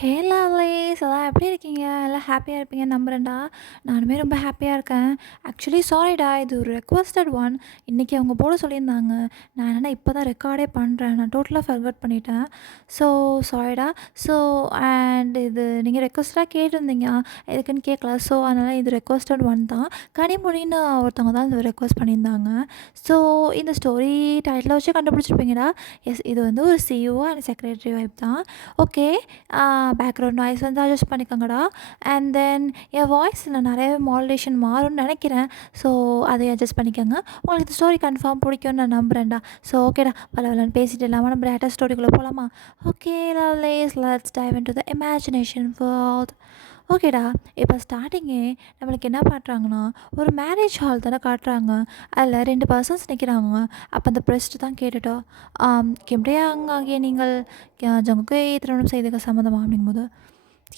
ஹே lovelies! எல்லாம் எப்படி இருக்கீங்க? எல்லாம் ஹேப்பியா இருப்பீங்கன்னு நம்புறேன்டா. நானுமே ரொம்ப ஹேப்பியா இருக்கேன். ஆக்சுவலி சாரிடா, இது ஒரு ரெக்வெஸ்டட் ஒன். இன்னைக்கு அவங்க போட சொல்லியிருந்தாங்க. நான் என்னன்னா இப்போ தான் ரெக்கார்டே பண்றேன். நான் டோட்டலா ஃபர்காட் பண்ணிட்டேன். ஸோ சாரிடா. ஸோ அண்ட் இது நீங்க ரெக்வெஸ்ட்டா கேட்டிருந்தீங்க. எதுக்குன்னு கேட்கல. ஸோ அதனால இது ரெக்வெஸ்டட் ஒன் தான். கனிமொழின்னு ஒருத்தவங்க தான் இந்த ரெக்வெஸ்ட் பண்ணியிருந்தாங்க. ஸோ இந்த ஸ்டோரி டைட்டில வச்சே கண்டுபிடிச்சிருப்பீங்கடா. எஸ், இது வந்து ஒரு சிஇஓ அண்ட் செக்ரட்டரி வைப் தான். ஓகே. பேக்ரவுண்ட் நாய்ஸ் வந்து அட்ஜஸ்ட் பண்ணிக்கோங்கடா. அண்ட் தென் என் வாய்ஸில் நிறையவே மாடுலேஷன் மாறும்னு நினைக்கிறேன். ஸோ அதை அட்ஜஸ்ட் பண்ணிக்கோங்க. உங்களுக்கு இந்த ஸ்டோரி கன்ஃபார்ம் பிடிக்கும்னு நான் நம்புகிறேன்டா. ஸோ ஓகேடா, பலவலன்னு பேசிட்டு இல்லாமல் நம்ம டேட்டா ஸ்டோரிக்குள்ளே போகலாமா? Okay lovelies, let's dive into the imagination world. ஓகேடா, இப்போ ஸ்டார்டிங்கே நம்மளுக்கு என்ன பண்ணுறாங்கன்னா, ஒரு மேரேஜ் ஹால் தானே காட்டுறாங்க. அதில் 2 பர்சன்ஸ் நிற்கிறாங்க. அப்போ அந்த ப்ரெஸ்ட் தான் கேட்டுட்டா, கிம்டேயாங் ஆகிய நீங்கள் ஜங்குக்கை திருமணம் செய்துக்க சம்மதமா அப்படிங்கும்போது,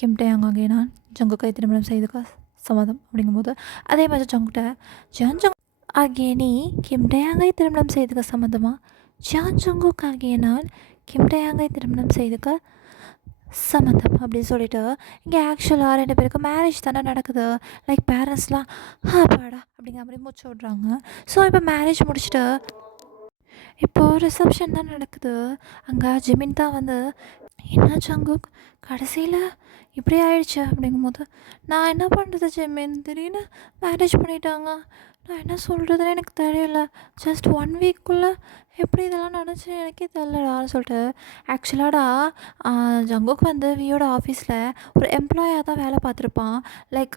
கிம்டேயாங் ஆகிய நான் ஜங்குக்கை திருமணம் செய்துக்க சம்மதம் அப்படிங்கும்போது, அதே மாதிரி ஜங்குகிட்ட ஜங் ஆகிய நீ கிம்டேயாங்கை திருமணம் செய்துக்க சம்மதமா? ஜங்குக் ஆகிய நான் கிம்டேயாங்கை திருமணம் செய்துக்க சம்மந்தம் அப்படின்னு சொல்லிட்டு, இங்கே ஆக்சுவலாக 2 பேருக்கும் மேரேஜ் தானே நடக்குது. லைக் பேரண்ட்ஸ்லாம் பாடா அப்படிங்கிற மாதிரி மூச்சு விட்றாங்க. ஸோ இப்போ மேரேஜ் முடிச்சுட்டு இப்போது ரிசப்ஷன் தான் நடக்குது. அங்கே ஜிமின் தான் வந்து, என்ன ஜங்குக் கடைசியில் இப்படி ஆயிடுச்சு அப்படிங்கும்போது, நான் என்ன பண்ணுறது ஜிமின், திடீர்னு மேரேஜ் பண்ணிட்டாங்க. நான் என்ன சொல்கிறதுன்னு எனக்கு தெரியல. ஜஸ்ட் 1 வீக்குள்ளே எப்படி இதெல்லாம் நடந்துச்சு எனக்கே தெரிலடான்னு சொல்லிட்டு, ஆக்சுவலாடா ஜங்குக் வந்து வியோட ஆஃபீஸில் ஒரு எம்ப்ளாயாக தான் வேலை பார்த்துருப்பான். லைக்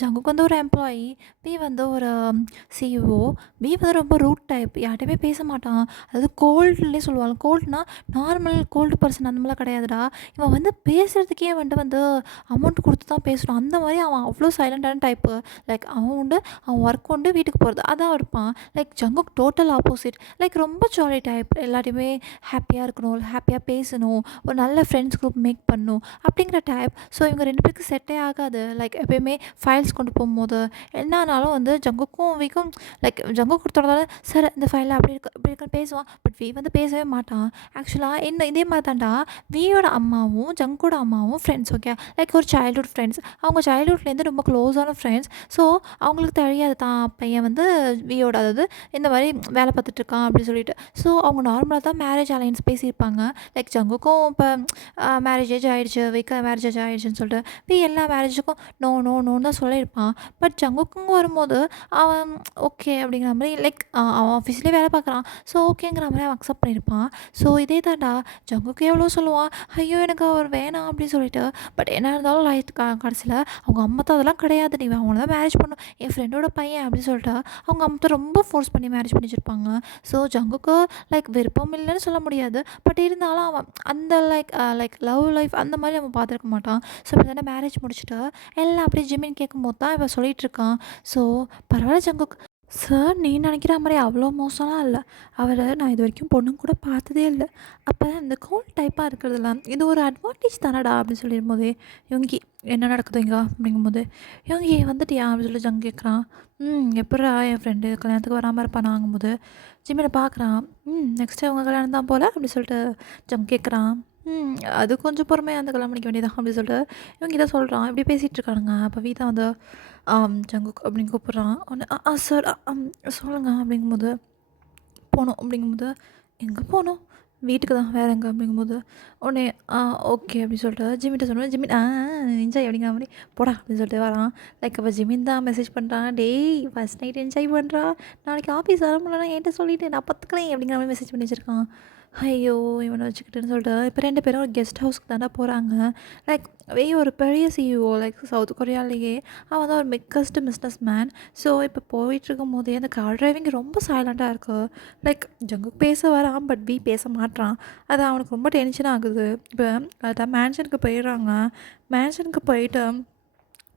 ஜங்குக் வந்து ஒரு எம்ப்ளாயி, வி வந்து ஒரு சிஇஓ. வி வந்து ரொம்ப ரூட் டைப், யார்கிட்டையுமே பேச மாட்டான். அதாவது கோல்டுலேயே சொல்லுவாங்க. கோல்டுனா நார்மல் கோல்டு பர்சன் அந்த மாதிரிலாம் கிடையாதுடா. இவன் வந்து பேசுகிறதுக்கே வந்து அமௌண்ட் கொடுத்து தான் பேசணும். அந்த மாதிரி அவன் அவ்வளோ சைலண்டான டைப்பு. லைக் அவன் உண்டு, அவன் ஒர்க் உண்டு, வீட்டுக்கு போகிறது அதான் இருப்பான். Like Jungkook total opposite. Like ரொம்ப ஜாலி டைப். எல்லாத்தையுமே ஹாப்பியாக இருக்கணும், ஹாப்பியாக பேசணும், ஒரு நல்ல ஃப்ரெண்ட்ஸ் குரூப் மேக் பண்ணணும் அப்படிங்கிற டைப். ஸோ இவங்க 2 பேருக்கு செட்டே ஆகாது. லைக் எப்பயுமே ஃபைல்ஸ் கொண்டு போகும்போது என்ன ஆனாலும் வந்து ஜங்குக்கும் விக்கும், லைக் ஜங்குக் கொடுத்தோட சார் இந்த ஃபைலில் அப்படி இருக்கு இப்படி இருக்குன்னு பேசுவான். பட் வி வந்து பேசவே மாட்டான். ஆக்சுவலாக என்ன இதே மாதிரி தான்டா, வியோட அம்மாவும் ஜங்கோட அம்மாவும் ஃப்ரெண்ட்ஸ். ஓகே, லைக் ஒரு சைல்ட்ஹுட் ஃப்ரெண்ட்ஸ். அவங்க சைல்ட்ஹுட்லேருந்து ரொம்ப க்ளோஸான ஃப்ரெண்ட்ஸ். ஸோ அவங்களுக்கு தெரியாது தான் பையன் வந்து வியோட, அதாவது இந்த மாதிரி வேலை பார்த்துட்ருக்கான் அப்படின்னு சொல்லிட்டு. ஸோ அவங்க நார்மலாக தான் மேரேஜ் அலைன்ஸ் பேசியிருப்பாங்க. லைக் ஜங்குக்கும் இப்போ மேரேஜ் ஏஜ் ஆகிடுச்சு, விக்கு மேரேஜ் ஏஜ் ஆகிடுச்சுன்னு சொல்லிட்டு வி எல்லா மேரேஜுக்கும் நோ நோ நோன்னு தான் சொல்லியிருப்பான். பட் ஜங்குக்கும் வரும்போது அவன் ஓகே அப்படிங்கிற மாதிரி, லைக் அவன் ஆஃபீஸ்லேயே வேலை பார்க்குறான். ஸோ ஓகேங்கிற மாதிரி அவன் அக்செப்ட் பண்ணியிருப்பான். ஸோ இதே தான்டா, ஜங்குக்கு எவ்வளோ சொல்லுவான், ஐயோ எனக்கு அவர் வேணாம் அப்படின்னு சொல்லிட்டு. பட் என்ன இருந்தாலும் லைட் கடைசியில் அவங்க அம்மா தான் அதெல்லாம் கிடையாது, நீ அவங்கள தான் மேரேஜ் பண்ணும், என் ஃப்ரெண்டோட பையன் அப்படின்னு சொல்லிட்டு அவங்க அம்மா தான் ரொம்ப ஃபோர்ஸ் பண்ணி மேரேஜ் பண்ணி வச்சுருப்பாங்க. ஸோ ஜங்குக்கு லைக் விருப்பம் இல்லைன்னு சொல்ல முடியாது. பட் இருந்தாலும் அவன் அந்த லைக் லவ் லைஃப் அந்த மாதிரி அவன் பார்த்துருக்க மாட்டான். ஸோ இப்படி தானே மேரேஜ் முடிச்சுட்டு எல்லாம் அப்படியே ஜிமின் கேட்கும்போது தான் இவன் சொல்லிகிட்டு இருக்கான். ஸோ பரவாயில்ல ஜங்குக் சார், நீ நினைக்கிற மாதிரி அவ்வளோ மோசம்லாம் இல்லை. அவரை நான் இது வரைக்கும் பொண்ணுங்க கூட பார்த்ததே இல்லை. அப்போ இந்த கோல் டைப்பாக இருக்கிறதுல இது ஒரு அட்வான்டேஜ் தானடா அப்படின்னு சொல்லிடும்போதே, யோங்கி என்ன நடக்குது இங்கே அப்படிங்கும்போது, யோங்கி வந்துட்டியா அப்படின்னு சொல்லி ஜங்க் கேட்குறான். எப்பட்றா என் ஃப்ரெண்டு கல்யாணத்துக்கு வராமல் இருப்பான் ஆகும்போது ஜிம்மினை பார்க்குறான். நெக்ஸ்ட்டு அவங்க கல்யாணம் தான் போல் அப்படி சொல்லிட்டு ஜங்க் கேட்குறான். அது கொஞ்சம் பொறுமையாக அந்த கல்யாணம் பண்ணிக்க வேண்டியதான் அப்படின்னு சொல்லிட்டு இவங்க இதை சொல்கிறான். இப்படி பேசிகிட்டு இருக்கானுங்க. அப்போ வீதா வந்து ஜங்குக் அப்படின்னு கூப்பிட்றான். உடனே சார் சொல்லுங்கள் அப்படிங்கும்போது, போகணும் அப்படிங்கும்போது, எங்கே போகணும், வீட்டுக்கு தான், வேறு எங்கே அப்படிங்கும்போது, உடனே ஓகே அப்படின்னு சொல்லிட்டு ஜிமின்ட்ட சொன்னோம். ஜிமின் என்ஜாய் அப்படிங்கிற மாதிரி போடா அப்படின்னு சொல்லிட்டு வரான். லைக் அப்போ ஜிமின் தான் மெசேஜ் பண்ணுறான், டேய் ஃபஸ்ட் நைட் என்ஜாய் பண்ணுறா, நாளைக்கு ஆஃபீஸ் வர முடியலன்னா என்கிட்ட சொல்லிவிட்டு நான் பார்த்துக்கிறேன் அப்படிங்கிற மாதிரி மெசேஜ் பண்ணி வச்சுருக்கான். ஐயோ இவனை வச்சுக்கிட்டுன்னு சொல்லிட்டு இப்போ 2 பேரும் ஒரு கெஸ்ட் ஹவுஸ்க்கு தானே போகிறாங்க. லைக் ஒரு பெரிய சிஇஓ, லைக் சவுத் கொரியாலேயே அவன் தான் ஒரு பிக்கஸ்ட் பிஸ்னஸ் மேன். ஸோ இப்போ போயிட்டுருக்கும் போதே அந்த கார் டிரைவிங் ரொம்ப சைலண்ட்டாக இருக்குது. லைக் ஜங்குக்கு பேச வரான், பட் வி பேச மாட்றான். அது அவனுக்கு ரொம்ப டென்ஷன் ஆகுது. இப்போ அதான் மேன்ஷனுக்கு போயிடுறாங்க. மேன்ஷனுக்கு போயிட்டு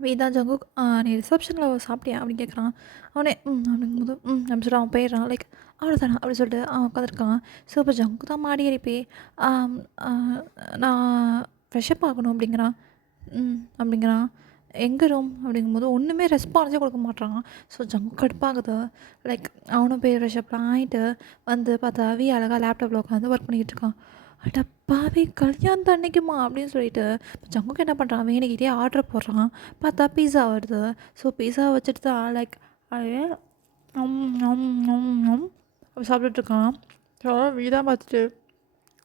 வீதா ஜங்குக் நீ ரிசப்ஷனில் சாப்பிட்டியா அப்படின்னு கேட்குறான். அவனே அப்படிங்கும்போது அப்படின்னு சொல்லிட்டு அவன் போயிடுறான். லைக் அவ்வளோதானா அப்படின்னு சொல்லிட்டு அவன் உட்காந்துருக்கான். ஸோ இப்போ ஜங்கு தான் மாடி ஏறிப்பி நான் ஃப்ரெஷ்அப் ஆகணும் அப்படிங்கிறான். அப்படிங்கிறான். எங்கே ரூம் அப்படிங்கும்போது ஒன்றுமே ரெஸ்பான்ஸே கொடுக்க மாட்றான். ஸோ ஜங்கு கடுப்பாகுது. லைக் அவனும் போய் ஃப்ரெஷ்அப்லாம் ஆகிட்டு வந்து பார்த்தா அழகாக லேப்டாப்பில் உட்காந்து ஒர்க் பண்ணிக்கிட்டு இருக்கான். அட பாவி! கல்யாணத்து அன்னைக்குமா? அப்படின்னு சொல்லிட்டு ஜங்குக்கு என்ன பண்ணுறான், வேணுக்கிட்டே ஆர்டர் போடுறான். பார்த்தா பீஸா வருது. ஸோ பீஸா வச்சுட்டு தான் லைக் அது நம் நம் நம் நம் அப்படி சாப்பிட்டுட்ருக்கான். ஸோ இதான் பார்த்துட்டு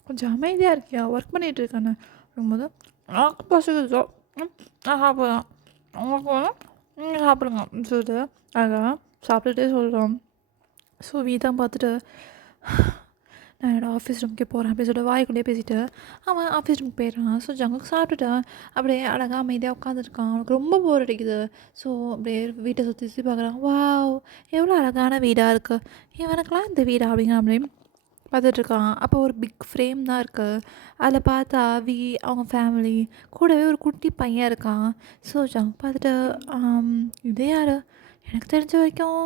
கொஞ்சம் அமைதியாக இருக்கியா, ஒர்க் பண்ணிகிட்டு இருக்கானே அப்படிங்கும்போது, எனக்கு பசிக்குது, நான் சாப்பிட்றேன், உங்களுக்கு வேணும் நீங்கள் சாப்பிடுங்க அப்படின்னு சொல்லிட்டு அதான் சாப்பிட்டுட்டே சொல்கிறோம். ஸோ வீதான் பார்த்துட்டு நான் என்னோடய ஆஃபீஸ் ரூமுக்கே போகிறேன் அப்படின்னு சொல்லிட்டு வாய்க்குள்ளேயே பேசிட்டு அவன் ஆஃபீஸ் ரூமுக்கு போயிடுறான். ஸோ ஜங்குக்கு சாப்பிட்டுட்டான். அப்படியே அழகாக அமைதியாக உட்காந்துருக்கான். அவனுக்கு ரொம்ப போர் அடிக்குது. ஸோ அப்படியே வீட்டை சுற்றி சுற்றி பார்க்குறான். வாவ்! எவ்வளோ அழகான வீடாக இருக்குது, இவனுக்கெலாம் இந்த வீடா அப்படிங்கிற மாதிரி பார்த்துட்ருக்கான். அப்போ ஒரு பிக் ஃப்ரேம் தான் இருக்குது. அதில் பார்த்தா அவங்க ஃபேமிலி கூடவே ஒரு குட்டி பையன் இருக்கான். ஸோ ஜங்க் பார்த்துட்டு இது யார், எனக்கு தெரிஞ்ச வரைக்கும்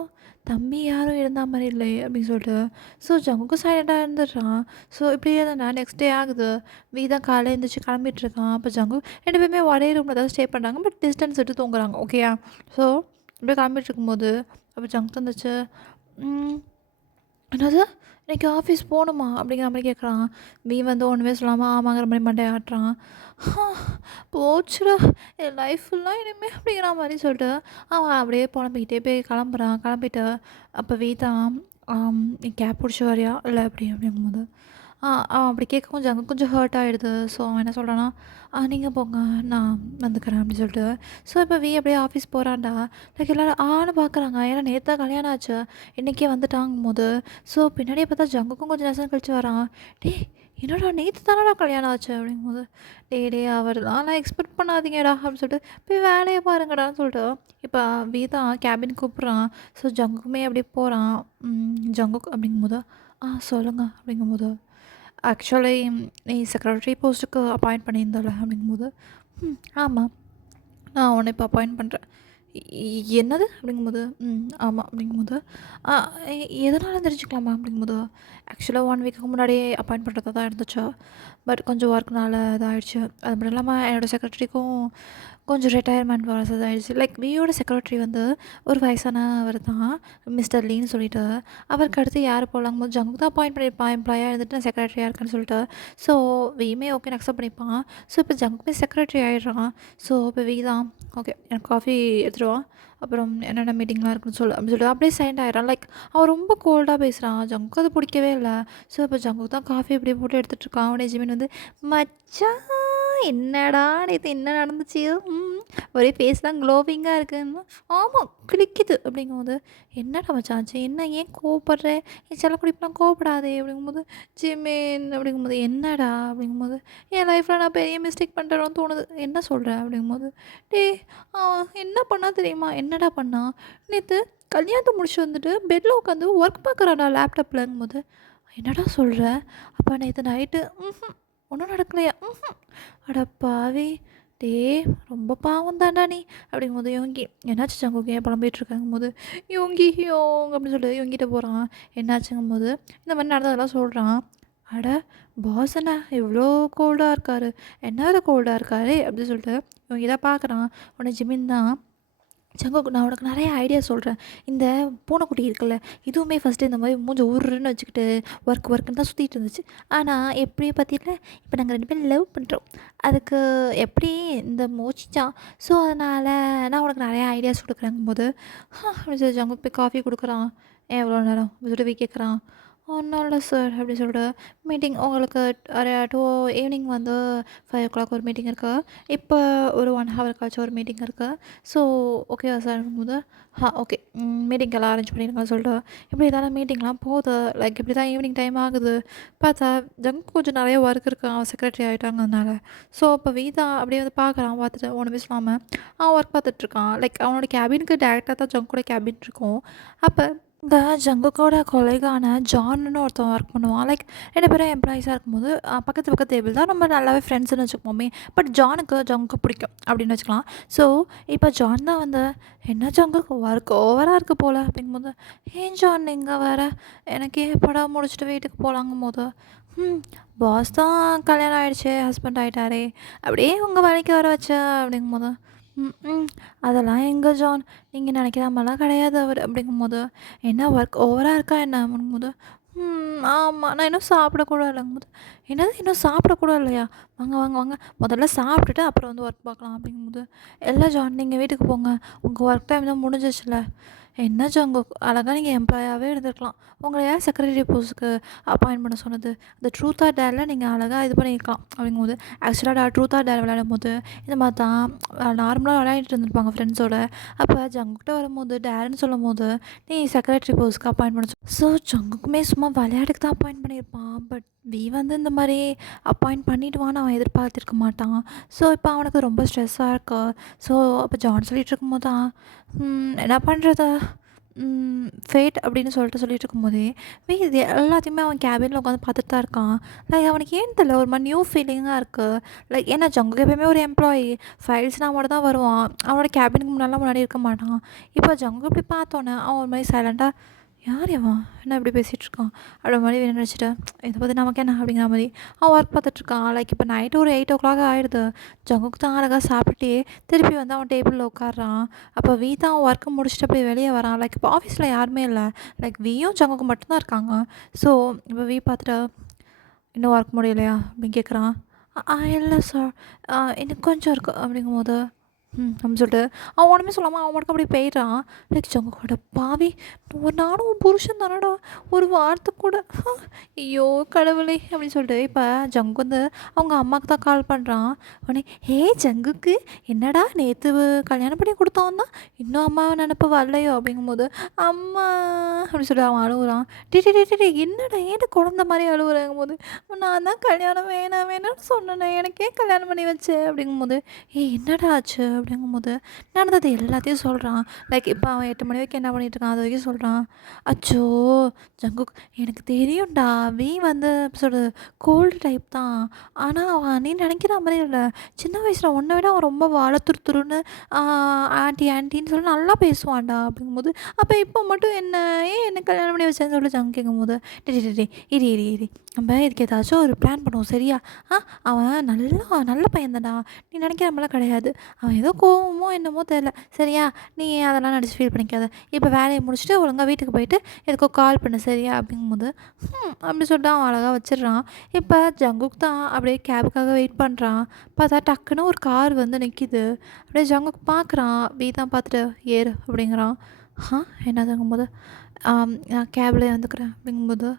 தம்பி யாரும் இருந்தா மாதிரி இல்லையே அப்படின்னு சொல்லிட்டு ஸோ ஜங்குக்கும் சைலண்டாக இருந்துடுறான். ஸோ இப்படியே தானே நெக்ஸ்ட் டே ஆகுது. தான் காலையில் எழுந்திரிச்சு கிளம்பிட்டுருக்கான். அப்போ ஜங்கு 2 பேருமே ஒரே ரூமில் தான் ஸ்டே பண்ணுறாங்க. பட் டிஸ்டன்ஸ் விட்டு தூங்குறாங்க. ஓகேயா? ஸோ இப்படியே கிளம்பிட்டு இருக்கும்போது அப்போ ஜங்க் வந்துச்சு. என்னது, இன்னைக்கு ஆஃபீஸ் போகணுமா அப்படிங்கிற மாதிரி கேட்குறான். வந்து ஒன்றுமே சொல்லாமல் ஆமாங்கிற மாதிரி மண்டை ஆட்டுறான். போச்சுடா என் லைஃப் ஃபுல்லாக இனிமேல் அப்படிங்கிற மாதிரி சொல்லிட்டு அவன் அப்படியே புலம்பிக்கிட்டே போய் கிளம்புறான். கிளம்பிட்டு அப்போ தான் நீ கேப் பிடிச்சி வரியா இல்லை அப்படி அப்படிங்கும்போது அவன் அப்படி கேட்க கொஞ்சம் அங்கே கொஞ்சம் ஹர்ட் ஆகிடுது. ஸோ அவன் என்ன சொல்கிறான்னா, நீங்கள் போங்க நான் வந்துக்கிறேன் அப்படின்னு சொல்லிட்டு ஸோ இப்போ அப்படியே ஆஃபீஸ் போகிறான்டா. லைக் எல்லோரும் ஆன்னு பார்க்குறாங்க. ஏன்னா நேற்று தான் கல்யாணம் ஆச்சு, இன்றைக்கே வந்துட்டாங்கும் போது ஸோ பின்னாடியே பார்த்தா ஜங்குக்கும் கொஞ்சம் நேரம் கழிச்சு வரான். டே என்னடா நேற்று தானடா கல்யாணம் ஆச்சு அப்படிங்கும்போது, டே அவர்லாம் எக்ஸ்பெக்ட் பண்ணாதீங்கடா அப்படின்னு சொல்லிட்டு போய் வேலையை பாருங்கடான்னு சொல்லிட்டு இப்போ தான் கேபின் கூப்பிட்றான். ஸோ ஜங்குக்குமே அப்படியே போகிறான். ஜங்குக் அப்படிங்கும்போது சொல்லுங்கள் அப்படிங்கும்போது, ஆக்சுவலி நீ செக்ரட்டரி போஸ்ட்டுக்கு அப்பாயிண்ட் பண்ணியிருந்தல அப்படிங்கும்போது, ஆமாம் நான் உன்னை இப்போ அப்பாயிண்ட் பண்ணுறேன். என்னது அப்படிங்கும்போது, ஆமாம் அப்படிங்கும்போது, எதனால் தெரிஞ்சுக்கலாமா அப்படிங்கும்போது, ஆக்சுவலாக 1 வீக்குக்கு முன்னாடியே அப்பாயிண்ட் பண்ணுறதா தான் இருந்துச்சா, பட் கொஞ்சம் ஒர்க்னால இதாகிடுச்சு. அது மட்டும் இல்லாமல் என்னோடய செக்ரட்டரிக்கும் கொஞ்சம் ரிட்டையர்மெண்ட் வசதாகிடுச்சு. லைக் வியோட செக்ரட்டரி வந்து ஒரு வயசானவர் தான், மிஸ்டர் லீன்னு சொல்லிட்டு. அவருக்கு அடுத்து யார் போகலாங்கும்போது ஜங்கு தான் அப்பாயிண்ட் பண்ணியிருப்பான். எம்ப்ளாயாக இருந்துட்டு நான் செக்ரட்டரியாக இருக்கேன்னு சொல்லிட்டு. ஸோ வியுமே ஓகேன்னு அக்செப்ட் பண்ணிப்பான். ஸோ இப்போ ஜங்குமே செக்ரட்டரி ஆகிடுறான். ஸோ இப்போ தான் ஓகே எனக்கு காஃபி எடுத்துகிட்டு வா, அப்புறம் என்னென்ன மீட்டிங்லாம் இருக்குன்னு சொல்லு அப்படின்னு சொல்லிட்டு அப்படியே சைலண்ட் ஆகிடுறான். லைக் அவன் ரொம்ப கோல்டாக பேசுகிறான். ஜங்குக்கு அது பிடிக்கவே இல்லை. ஸோ இப்போ ஜங்குக்கு தான் காஃபி இப்படி போட்டு எடுத்துகிட்டு இருக்கான். அவனே ஜிமின் வந்து மச்சான் என்னடா நேற்று என்ன நடந்துச்சு, ஒரே ஃபேஸ்லாம் க்ளோவிங்காக இருக்குன்னு. ஆமாம் கிளிக்குது அப்படிங்கும்போது, என்னடா மச்சாச்சு, என்ன ஏன் கோவப்படுற, என் செல்லக்குடிப்பெலாம் கோவப்படாதே அப்படிங்கும்போது, ஜிமேன் அப்படிங்கும்போது, என்னடா அப்படிங்கும்போது, என் லைஃப்பில் நான் பெரிய மிஸ்டேக் பண்ணுறேன்னு தோணுது, என்ன சொல்கிற அப்படிங்கும்போது, டே என்ன பண்ணா தெரியுமா, என்னடா பண்ணா, நேற்று கல்யாணத்தை முடிச்சு வந்துட்டு பெட்டில் உட்காந்து ஒர்க் பார்க்குறாடா லேப்டாப்லங்கும்போது, என்னடா சொல்கிற, அப்போ நேற்று நைட்டு ஒன்றும் நடக்கலையா, அட பாவி, டேய் ரொம்ப பாவம் தான்டா நீ அப்படிங்கும்போது, யோங்கி என்னாச்சு சங்குக்கு ஏன் புலம்பிகிட்ருக்காங்கும்போது, யோங் அப்படின்னு சொல்லிட்டு யோங்கிட்ட போகிறான். என்னாச்சுங்கும்போது இந்த மாதிரி நடந்ததெல்லாம் சொல்கிறான். அட பாஸ் என்ன இவ்வளோ கோல்டாக இருக்காரு, என்ன கோல்டாக இருக்காரு அப்படின்னு சொல்லிட்டு இவங்க இதை பார்க்குறான். உடனே ஜிமின் தான், சங்குக்கு நான் உனக்கு நிறைய ஐடியா சொல்கிறேன். இந்த பூனைக்குட்டி இருக்குல்ல, இதுவுமே ஃபஸ்ட்டு இந்த மாதிரி மூஞ்ச உருன்னு வச்சுக்கிட்டு ஒர்க்குன்னு தான் சுற்றிட்டு இருந்துச்சு. ஆனால் எப்படி பார்த்தில இப்போ நாங்கள் 2 பேரும் லவ் பண்ணுறோம். அதுக்கு எப்படி இந்த மோச்சிச்சான். ஸோ அதனால் நான் உனக்கு நிறையா ஐடியாஸ் கொடுக்குறேங்கும்போது, அப்படின்னு சொல்லி ஜங்குக்கு போய் காஃபி கொடுக்குறான். ஏன் எவ்வளோ நேரம் அப்படின்னு சொல்லிட்டு கேட்குறான். ஒன்றும் இல்லை சார் அப்படின்னு சொல்லிட்டு மீட்டிங் உங்களுக்கு ஒரு 2 ஈவினிங் வந்து 5 ஒரு மீட்டிங் இருக்குது. இப்போ ஒரு 1 ஹவர் கழிச்சு ஒரு மீட்டிங் இருக்குது. ஸோ ஓகேவா சார் போது, ஓகே மீட்டிங்கெல்லாம் அரேஞ்ச் பண்ணிடுங்கன்னு சொல்லிட்டு இப்படி தானே மீட்டிங்லாம் போகுது. லைக் இப்படி தான் ஈவினிங் டைம் ஆகுது. பார்த்தா ஜங்க் கொஞ்சம் நிறைய ஒர்க் இருக்குது, அவன் செக்ரட்டரி ஆகிட்டாங்கனால. ஸோ இப்போ வீதா அப்படியே வந்து பார்க்குறான். பார்த்துட்டு ஒன்றுமே சொல்லாமல் அவன் ஒர்க் பார்த்துட்ருக்கான். லைக் அவனோட கேபினுக்கு டேரெக்டாக தான் ஜங்கோட கேபின் இருக்கும். அப்போ இந்த ஜங்குக்கோட கொலைகான ஜான்னு ஒருத்தன் ஒர்க் பண்ணுவான். லைக் 2 பேரும் எம்ப்ளாயீஸாக இருக்கும்போது பக்கத்து பக்கத்து டேபிள் தான், நம்ம நல்லாவே ஃப்ரெண்ட்ஸ்னு வச்சுக்கோமே. பட் ஜங்குக்கு பிடிக்கும் அப்படின்னு வச்சுக்கலாம். ஸோ இப்போ ஜான் தான் வந்து, என்ன ஜங்குக்கு ஒர்க் ஓவராக இருக்குது போல் அப்படிங்கும்போது, ஏன் ஜான் நீங்கள் வேறு எனக்கே படம் முடிச்சுட்டு வீட்டுக்கு போகலாங்கும்போது, பாஸ் தான் கல்யாணம் ஆகிடுச்சு, ஹஸ்பண்ட் ஆகிட்டாரே, அப்படியே உங்கள் வேலைக்கு வர வச்ச அப்படிங்கும்போது, அதெல்லாம் எங்கே ஜான், நீங்கள் நினைக்கிற மாதிரிலாம் கிடையாது அவர் அப்படிங்கும்போது, என்ன ஒர்க் ஓவராக இருக்கா என்ன அப்படிங்கும்போது, ஆமா. நான் இன்னும் சாப்பிடக்கூட இல்லங்கும்போது, "என்னது இன்னும் சாப்பிடக்கூட இல்லையா? வாங்க, வாங்க, வாங்க. முதல்ல சாப்பிட்டுட்டு அப்புறம் வந்து ஒர்க் பார்க்கலாம்." அப்படிங்கும்போது, "இல்ல ஜான் நீங்க வீட்டுக்கு போங்க. உங்க ஒர்க் டைம் தான் முடிஞ்சிருச்சுல்ல." என்ன ஜங்குக் அழகா நீங்க எம்ப்ளாயாவே இருந்திருக்கலாம். உங்கள யார் செக்ரட்டரி போஸ்ட்க்கு அப்பாயிண்ட் பண்ண சொன்னது? அந்த ட்ரூத் ஆர் டேர்ல நீங்க அழகா இது பண்ணியிருக்கலாம். அப்படிங்கும்போது, ஆக்சுவலா ட்ரூத் ஆர் டேர் விளையாடும்போது, இந்த மாரி தான் நார்மலா விளையாடிட்டு இருந்திருப்பாங்க ஃப்ரெண்ட்ஸோட. அப்ப ஜங்குக்கிட்ட வரும்போது டேர்ன்னு சொல்லும்போது, நீ செக்ரட்டரி போஸ்ட்க்கு அப்பாயிண்ட் பண்ண ஸோ ஜங்குக்குமே சும்மா விளையாட்டுக்கு தான் அப்பாயிண்ட் பண்ணியிருப்பான். பட் வி வந்து இந்த மாரி அப்பாயிண்ட் பண்ணிடுவான்னு அவன் எதிர்பார்த்திருக்க மாட்டான். ஸோ இப்போ அவனுக்கு ரொம்ப ஸ்ட்ரெஸ்ஸாக இருக்கு. ஸோ அப்போ ஜான் சொல்லிட்டு இருக்கும்போது தான், என்ன பண்ணுறது? ஃபேட் அப்படின்னு சொல்லிட்டு இருக்கும்போதே, இது எல்லாத்தையுமே அவன் கேபின்ல உட்காந்து பார்த்துட்டு தான் இருக்கான். லைக் அவனுக்கு ஏன்னு தெரியல ஒரு மாரி நியூ ஃபீலிங்கா இருக்கு. லைக் ஏன்னா ஜங்குக்கு எப்பயுமே ஒரு எம்ப்ளாயி ஃபைல்ஸ்னா மட்டும் தான் வருவான். அவனோட கேபினுக்கு முன்னாடி இருக்க மாட்டான். இப்போ ஜங்கு இப்படி பார்த்தோன்னே அவன் ஒரு மாரி சைலண்ட்டா, "யார் இவன்? என்ன இப்படி பேசிகிட்டு இருக்கான்?" அப்படின்ற மாரி நினச்சிட்டேன். இதை பற்றி நமக்கு என்ன அப்படிங்கிற மாரி அவன் ஒர்க் பார்த்துட்ருக்கான். லைக் இப்போ நைட்டு ஒரு 8:00 ஆகிடுது. ஜங்குக்கு தான் அழகா சாப்பிட்டுட்டே திருப்பி வந்து அவன் டேபிளில் உட்கார்றான். அப்போ வீ தான் ஒர்க்கை முடிச்சுட்டு அப்படியே வெளியே வரான். லைக் இப்போ ஆஃபீஸில் யாருமே இல்லை. லைக் வீயும் ஜங்குக்கு மட்டும்தான் இருக்காங்க. ஸோ இப்போ வீ பார்த்துட்டு, "இன்னும் ஒர்க் முடியலையா?" அப்படின்னு கேட்குறான். இல்லை சார். இன்னும் கொஞ்சம் இருக்குது." அப்படிங்கும்போது, அப்படின்னு சொல்லிட்டு அவன் ஒன்றுமே சொல்லாமல் அவன் மட்டும் அப்படியே போயிடுறான். லைக் ஜங்குக்கோட பாவி, நானும் உன் புருஷன் தானடா, ஒரு வார்த்தை கூட ஐயோ கடவுளே அப்படின்னு சொல்லிட்டு இப்போ ஜங்கு வந்து அவங்க அம்மாவுக்கு தான் கால் பண்ணுறான். உடனே, "ஹே ஜங்குக்கு, என்னடா நேற்று கல்யாணம் பண்ணி கொடுத்தவன் தான் இன்னும் அம்மாவை நினப்பு வரலையோ?" அப்படிங்கும்போது, "அம்மா" அப்படின்னு சொல்லிட்டு அவன் அழுகுறான். டே டே டே டே, என்னடா ஏன்டா குழந்த மாதிரி அழுகுறாங்கும்போது, "நான் தான் கல்யாணம் வேணாம் வேணாம்னு சொன்னேனே, எனக்கே கல்யாணம் பண்ணி வச்சு." அப்படிங்கும்போது, "ஏய் என்னடா ஆச்சு?" அப்படிங்கும்போது நடந்தது எல்லாத்தையும் சொல்கிறான். லைக் இப்போ அவன் 8 மணி வரைக்கும் என்ன பண்ணிகிட்ருக்கான் அது வரைக்கும் சொல்கிறான். "அச்சோ ஜங்குக், எனக்கு தெரியும்டா, வி வந்து எப்படி சொல்கிறது, கோல்டு டைப் தான். ஆனால் அவன் நீ நினைக்கிற மாதிரி இல்லை. சின்ன வயசில் உன்னை விட அவன் ரொம்ப வாழ துருத்துருன்னு ஆன்ட்டி ஆன்ட்டின்னு சொல்லி நல்லா பேசுவான்டா." அப்படிங்கும்போது, "அப்போ இப்போ மட்டும் என்ன ஏன் என்ன கல்யாணம் பண்ணி வச்சேன்னு சொல்லி ஜங்க் கேட்கும்போது, டே டே டே இரி இரி இரி நம்ம இதுக்கு ஏதாச்சும் ஒரு பிளான் பண்ணுவோம் சரியா? அவன் நல்ல பையன் தான்டா, நீ நினைக்கிற மாதிரிலாம் கிடையாது. அவன் ஏதோ கோவமோ என்னமோ தெரில சரியா? நீ அதெல்லாம் நினச்சி ஃபீல் பண்ணிக்காத. இப்போ வேலையை முடிச்சுட்டு ஒழுங்கா வீட்டுக்கு போயிட்டு எதுக்கோ கால் பண்ணு சரியா?" அப்படிங்கும்போது, அப்படி சொல்லிட்டு அவன் அழகாக வச்சிடுறான். இப்போ ஜங்குக் தான் அப்படியே கேபுக்காக வெயிட் பண்ணுறான். பார்த்தா டக்குன்னு ஒரு கார் வந்து நிற்கிது. அப்படியே ஜங்குக் பார்க்குறான். வீ தான் பார்த்துட்டு, "ஏறு" அப்படிங்கிறான். என்னதுங்கும்போது, "நான் கேப்லேயே வந்துக்கிறேன்." அப்படிங்கும்போது,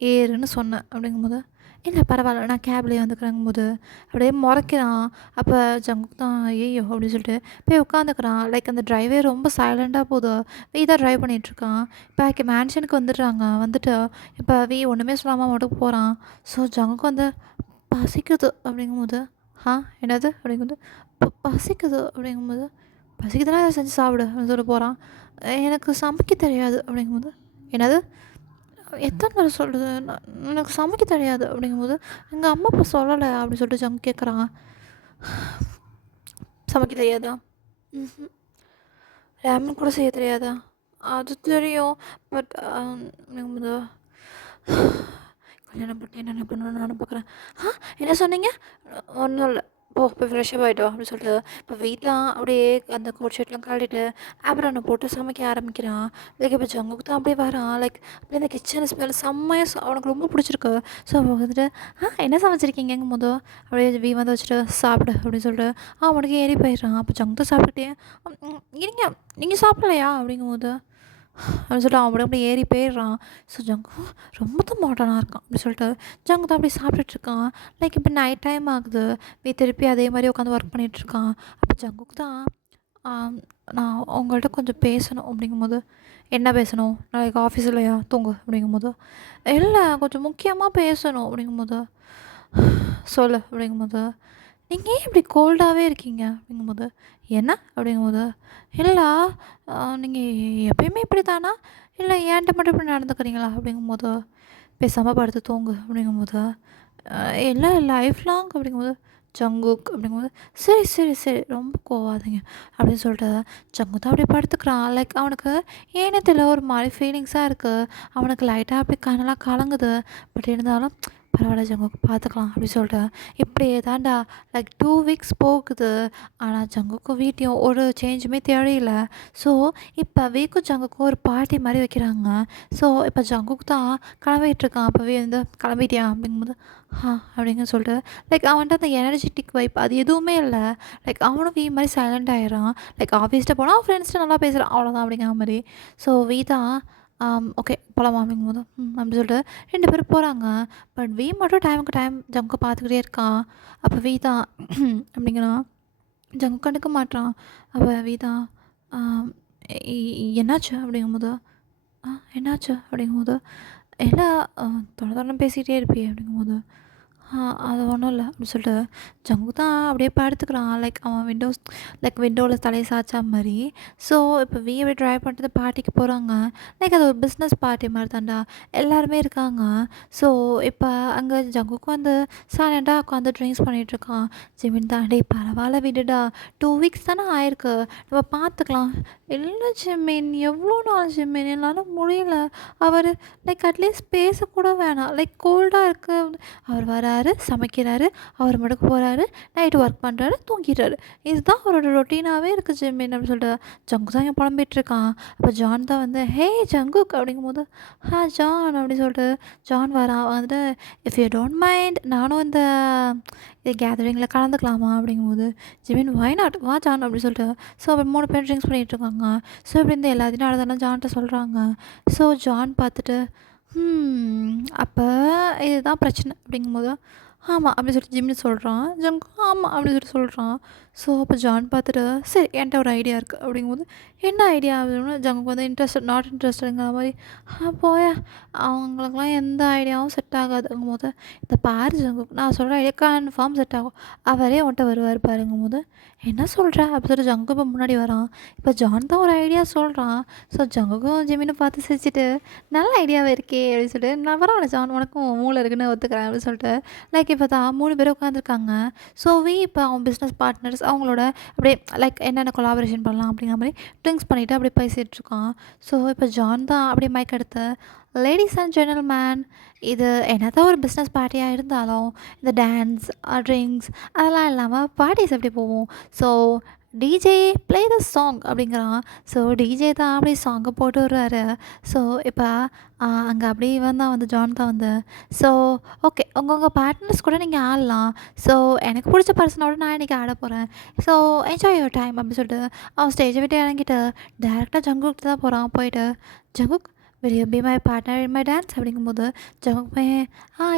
"ஏறுன்னு சொன்னேன்." அப்படிங்கும்போது, "இல்லை பரவாயில்ல நான் கேப்லேயே வந்துக்கிறேங்கும்போது." அப்படியே முறைக்கிறான். அப்போ ஜங்குக் தான், "ஐயய்யோ!" அப்படின்னு சொல்லிட்டு போய் உட்காந்துக்கிறான். லைக் அந்த டிரைவே ரொம்ப சைலண்ட்டாக போகுது. வி தான் ட்ரைவ் பண்ணிகிட்ருக்கான். இப்போ மேன்ஷனுக்கு வந்துடுறாங்க. வந்துட்டு இப்போ வி ஒன்றுமே சொல்லாமல் மட்டும் போகிறான். ஸோ ஜங்குக்கு வந்து, "பசிக்குது." அப்படிங்கும்போது, என்னது?" அப்படிங்கும்போது, பசிக்குது." அப்படிங்கும்போது, "பசிக்குதுன்னா இதை செஞ்சு சாப்பிடு." அப்படின்னு சொல்லிட்டு போகிறான். "எனக்கு சமைக்க தெரியாது." அப்படிங்கும்போது, "என்னது? எத்தனை தடவை சொல்கிறது, எனக்கு சமைக்க தெரியாது." அப்படிங்கும்போது, "எங்கள் அம்மா அப்பா சொல்லலை." அப்படின்னு சொல்லிட்டு ஜங்க் கேட்குறான். "சமைக்க தெரியாதா?" ம்ஹூம். "ரேமன் கூட செய்ய தெரியாதா?" "அது தெரியும். பட் அப்படிங்கும்போது, கல்யாணம் பண்ணி என்ன பண்ணணும்னு நானும் பார்க்குறேன்." என்ன சொன்னீங்க?" "ஒன்றும் இல்லை. போ போய் ஃப்ரெஷ்ஷப் ஆகிட்டு வா." அப்படின்னு சொல்லிட்டு இப்போ வீட்லாம் அப்படியே அந்த கோட் ஷர்ட்லாம் கழட்டிட்டு ஆப்ரானை போட்டு சமைக்க ஆரம்பிக்கிறான். லைக் இப்போ ஜங்குக்கு தான் அப்படியே வரான். லைக் அப்படியே அந்த கிச்சன் ஸ்மெல் செம்மையாக அவனுக்கு ரொம்ப பிடிச்சிருக்கு. ஸோ அவன் வந்துட்டு, என்ன சமைச்சிருக்கீங்கங்கும் போதோ அப்படியே வீ வந்து வச்சுட்டு, "சாப்பிடு." அப்படின்னு சொல்லிட்டு அவன் மட்டும் ஏறி போயிடுறான். அப்போ ஜங்கு தான் சாப்பிட்டுட்டே, "இருங்க நீங்கள் சாப்பிடலையா?" அப்படிங்கும்போது, அப்படின்னு சொல்லிட்டு அவன் அப்படியே ஏறி போயிடுறான். ஸோ ஜங்கு ரொம்ப தான் மாடர்னாக இருக்கான் அப்படின்னு சொல்லிட்டு ஜங்கு தான் அப்படியே சாப்பிட்டுட்ருக்கான். லைக் இப்போ நைட் டைம் ஆகுது. திருப்பி அதே மாதிரி உட்காந்து ஒர்க் பண்ணிகிட்ருக்கான். அப்போ ஜங்குக்கு தான், "நான் உங்கள்கிட்ட கொஞ்சம் பேசணும்." அப்படிங்கும்போது, "என்ன பேசணும்?" "நாளைக்கு ஆஃபீஸ் இல்லையா, தூங்கு." அப்படிங்கும்போது, "இல்லை கொஞ்சம் முக்கியமாக பேசணும்." அப்படிங்கும்போது, "சொல்லு." அப்படிங்கும்போது, "நீங்கள் ஏன் இப்படி கோல்டாகவே இருக்கீங்க?" அப்படிங்கும்போது, "என்ன?" அப்படிங்கும்போது, "இல்லை நீங்கள் எப்பயுமே இப்படி தானா, இல்லை என்கிட்ட மட்டும் இப்படி நடந்துக்கிறீங்களா?" அப்படிங்கும்போது, "பேசாமல் படுத்து தூங்கு." அப்படிங்கும்போது, "இல்லை லைஃப் லாங்." அப்படிங்கும்போது, "ஜங்குக்." அப்படிங்கும்போது, "சரி சரி சரி ரொம்ப கோவாதீங்க." அப்படின்னு சொல்லிட்டு ஜங்கு தான் அப்படியே படுத்துக்கிறான். லைக் அவனுக்கு ஏனே தெரியல ஒரு மாதிரி ஃபீலிங்ஸாக இருக்குது. அவனுக்கு லைட்டாக அப்படியே கண்ணெல்லாம் கலங்குது. பட் இருந்தாலும் பரவாயில்ல ஜங்குக்கு பார்த்துக்கலாம் அப்படி சொல்லிட்டு இப்படியே தான்டா லைக் 2 வீக்ஸ் போகுது. ஆனால் ஜங்குக்கும் வீட்டையும் ஒரு சேஞ்சுமே தெரியல. ஸோ இப்போ வீக்கும் ஜங்குக்கும் ஒரு பார்ட்டி மாதிரி வைக்கிறாங்க. ஸோ இப்போ ஜங்குக்கு தான் கிளம்பிட்டு இருக்கான். அப்போவே வந்து கிளம்பிட்டியா அப்படிங்கும்போது அப்படிங்க சொல்லிட்டு லைக் அவன்கிட்ட அந்த எனர்ஜெட்டிக் வைப் அது எதுவுமே இல்லை. லைக் அவனும் வீ மாதிரி சைலண்ட் ஆயிடுறான். லைக் ஆஃபீஸ்கிட்ட போனால் அவன் ஃப்ரெண்ட்ஸ்கிட்ட நல்லா பேசுகிறான் அவ்வளோதான் அப்படிங்கிற மாதிரி. ஸோ வீ தான் ஓகே போகலாமா அப்படிங்கும்போது அப்படி சொல்லிட்டு 2 பேரும் போகிறாங்க. பட் வீ மட்டும் டைமுக்கு டைம் ஜங்கை பார்த்துக்கிட்டே இருக்கான். அப்போ வீ தான் அப்படிங்கிறான். ஜங்கு கண்டுக்க மாட்றான். அப்போ வீ தான் என்னாச்சு அப்படிங்கும்போது என்னாச்சு அப்படிங்கும்போது என்ன தொண தொணன்னு பேசிகிட்டே இருப்பியே அப்படிங்கும்போது அது ஒன்றும் இல்லை அப்படின்னு சொல்லிட்டு ஜங்கு தான் அப்படியே படுத்துக்கிறான். லைக் அவன் விண்டோவில் தலையை சாய்ச்சா மாதிரி. ஸோ இப்போ வீ அப்படியே ட்ரைவ் பண்ணிட்டு பார்ட்டிக்கு போகிறாங்க. லைக் அது ஒரு பிஸ்னஸ் பார்ட்டி மாதிரி தான்டா எல்லாருமே இருக்காங்க. ஸோ இப்போ அங்கே ஜங்குக்கு வந்து சைலண்டாக உட்காந்து ட்ரிங்க்ஸ் பண்ணிகிட்ருக்கான். ஜிமின் தான் டேய் பரவாயில்ல விடுடா 2 வீக்ஸ் தானே ஆயிருக்கு நம்ம பார்த்துக்கலாம். இல்லை ஜிமின் எவ்வளோ நாள் ஜிமின் என்னால் முடியல. அவர் லைக் அட்லீஸ்ட் பேசக்கூட வேணாம். லைக் கோல்டாக இருக்கு. அவர் வராரு சமைக்கிறாரு அவர் மட்டும் போகிறாரு நைட்டு ஒர்க் பண்ணுறாரு தூங்கிடுறாரு. இதுதான் அவரோட ரொட்டீனாகவே இருக்குது ஜிம்மின் அப்படின்னு சொல்லிட்டு ஜங்கு தான் இங்கே புலம்பிகிட்ருக்கான். அப்போ ஜான் தான் வந்து ஹே ஜங்குக் அப்படிங்கும்போது ஜான் அப்படின்னு சொல்லிட்டு ஜான் வரான். வந்துட்டு இஃப் யூ டோன்ட் மைண்ட் நானும் இந்த கேதரிங்கில் கலந்துக்கலாமா அப்படிங்கும்போது ஜிமின் வை நாட் வா ஜான் அப்படின்னு சொல்லிட்டு ஸோ அப்போ 3 பேர் ட்ரிங்க்ஸ் பண்ணிகிட்டு இருக்காங்க. ஸோ இப்படி இந்த எல்லாத்தையும் நடந்தாலும் ஜான்கிட்ட சொல்கிறாங்க. ஸோ ஜான் பார்த்துட்டு அப்போ இதுதான் பிரச்சனை அப்படிங்கும்போது ஆமாம் அப்படின்னு சொல்லிட்டு ஜிம்னி சொல்கிறான். ஜங்கு ஆமாம் அப்படின்னு சொல்லிட்டு சொல்கிறான். ஸோ அப்போ ஜான் பார்த்துட்டு சரி என்கிட்ட ஒரு ஐடியா இருக்குது அப்படிங்கும்போது என்ன ஐடியா அப்படின்னு ஜங்குக்கு வந்து நாட் இன்ட்ரெஸ்டடுங்கிற மாதிரி போயா அவங்களுக்குலாம் எந்த ஐடியாவும் செட் ஆகாதுங்கும் போது இந்த பாரு ஜங்கு நான் சொல்கிற ஐடியா கன்ஃபார்ம் செட் ஆகும் அவரே உன்ட்ட வருவார் பாருங்கும் போது என்ன சொல்கிற அப்படி சொல்லிட்டு ஜங்கு இப்போ முன்னாடி வரான். இப்போ ஜான் தான் ஒரு ஐடியா சொல்கிறான். ஸோ ஜங்குக்கும் ஜிமினும் பார்த்து சிரிச்சிட்டு நல்ல ஐடியாவே இருக்கே அப்படின்னு சொல்லிட்டு நான் பரவாயில்ல ஜான் உனக்கும் மூளை இருக்குன்னு ஒத்துக்கிறேன் அப்படின்னு சொல்லிட்டு லைக் இப்போ தான் 3 பேர் உட்காந்துருக்காங்க. ஸோ இப்போ அவன் பிஸ்னஸ் பார்ட்னர்ஸ் அவங்களோட அப்படியே லைக் என்னென்ன கொலாபரேஷன் பண்ணலாம் அப்படிங்கிற மாதிரி ட்ரிங்க்ஸ் பண்ணிவிட்டு அப்படியே பேசிகிட்ருக்கான். ஸோ இப்போ ஜான் தான் அப்படியே மைக் எடுத்து லேடிஸ் அண்ட் ஜென்டில்மேன் இது என்னதான் ஒரு பிஸ்னஸ் பார்ட்டியாக இருந்தாலும் இந்த டான்ஸ் ட்ரிங்க்ஸ் அதெல்லாம் இல்லாமல் பார்ட்டிஸ் எப்படி போவோம். So DJ play the song அப்படிங்கிறான். ஸோ டிஜே தான் அப்படியே சாங்கை போட்டு விடுறாரு. ஸோ இப்போ அங்கே அப்படியே தான் வந்து ஜான் தான் வந்து ஸோ ஓகே உங்கள் பார்ட்னர்ஸ் கூட நீங்கள் ஆடலாம். ஸோ எனக்கு பிடிச்ச பர்சனோட நான் இன்றைக்கி ஆட போகிறேன். ஸோ என்ஜாய் யுவர் டைம் அப்படின்னு சொல்லிட்டு அவன் ஸ்டேஜை விட்டு இறங்கிட்டு டேரெக்டாக ஜங்குக்கு தான் போகிறான். போயிட்டு Jungkook will you be my partner in my dance அப்படிங்கும்போது ஜங்குமே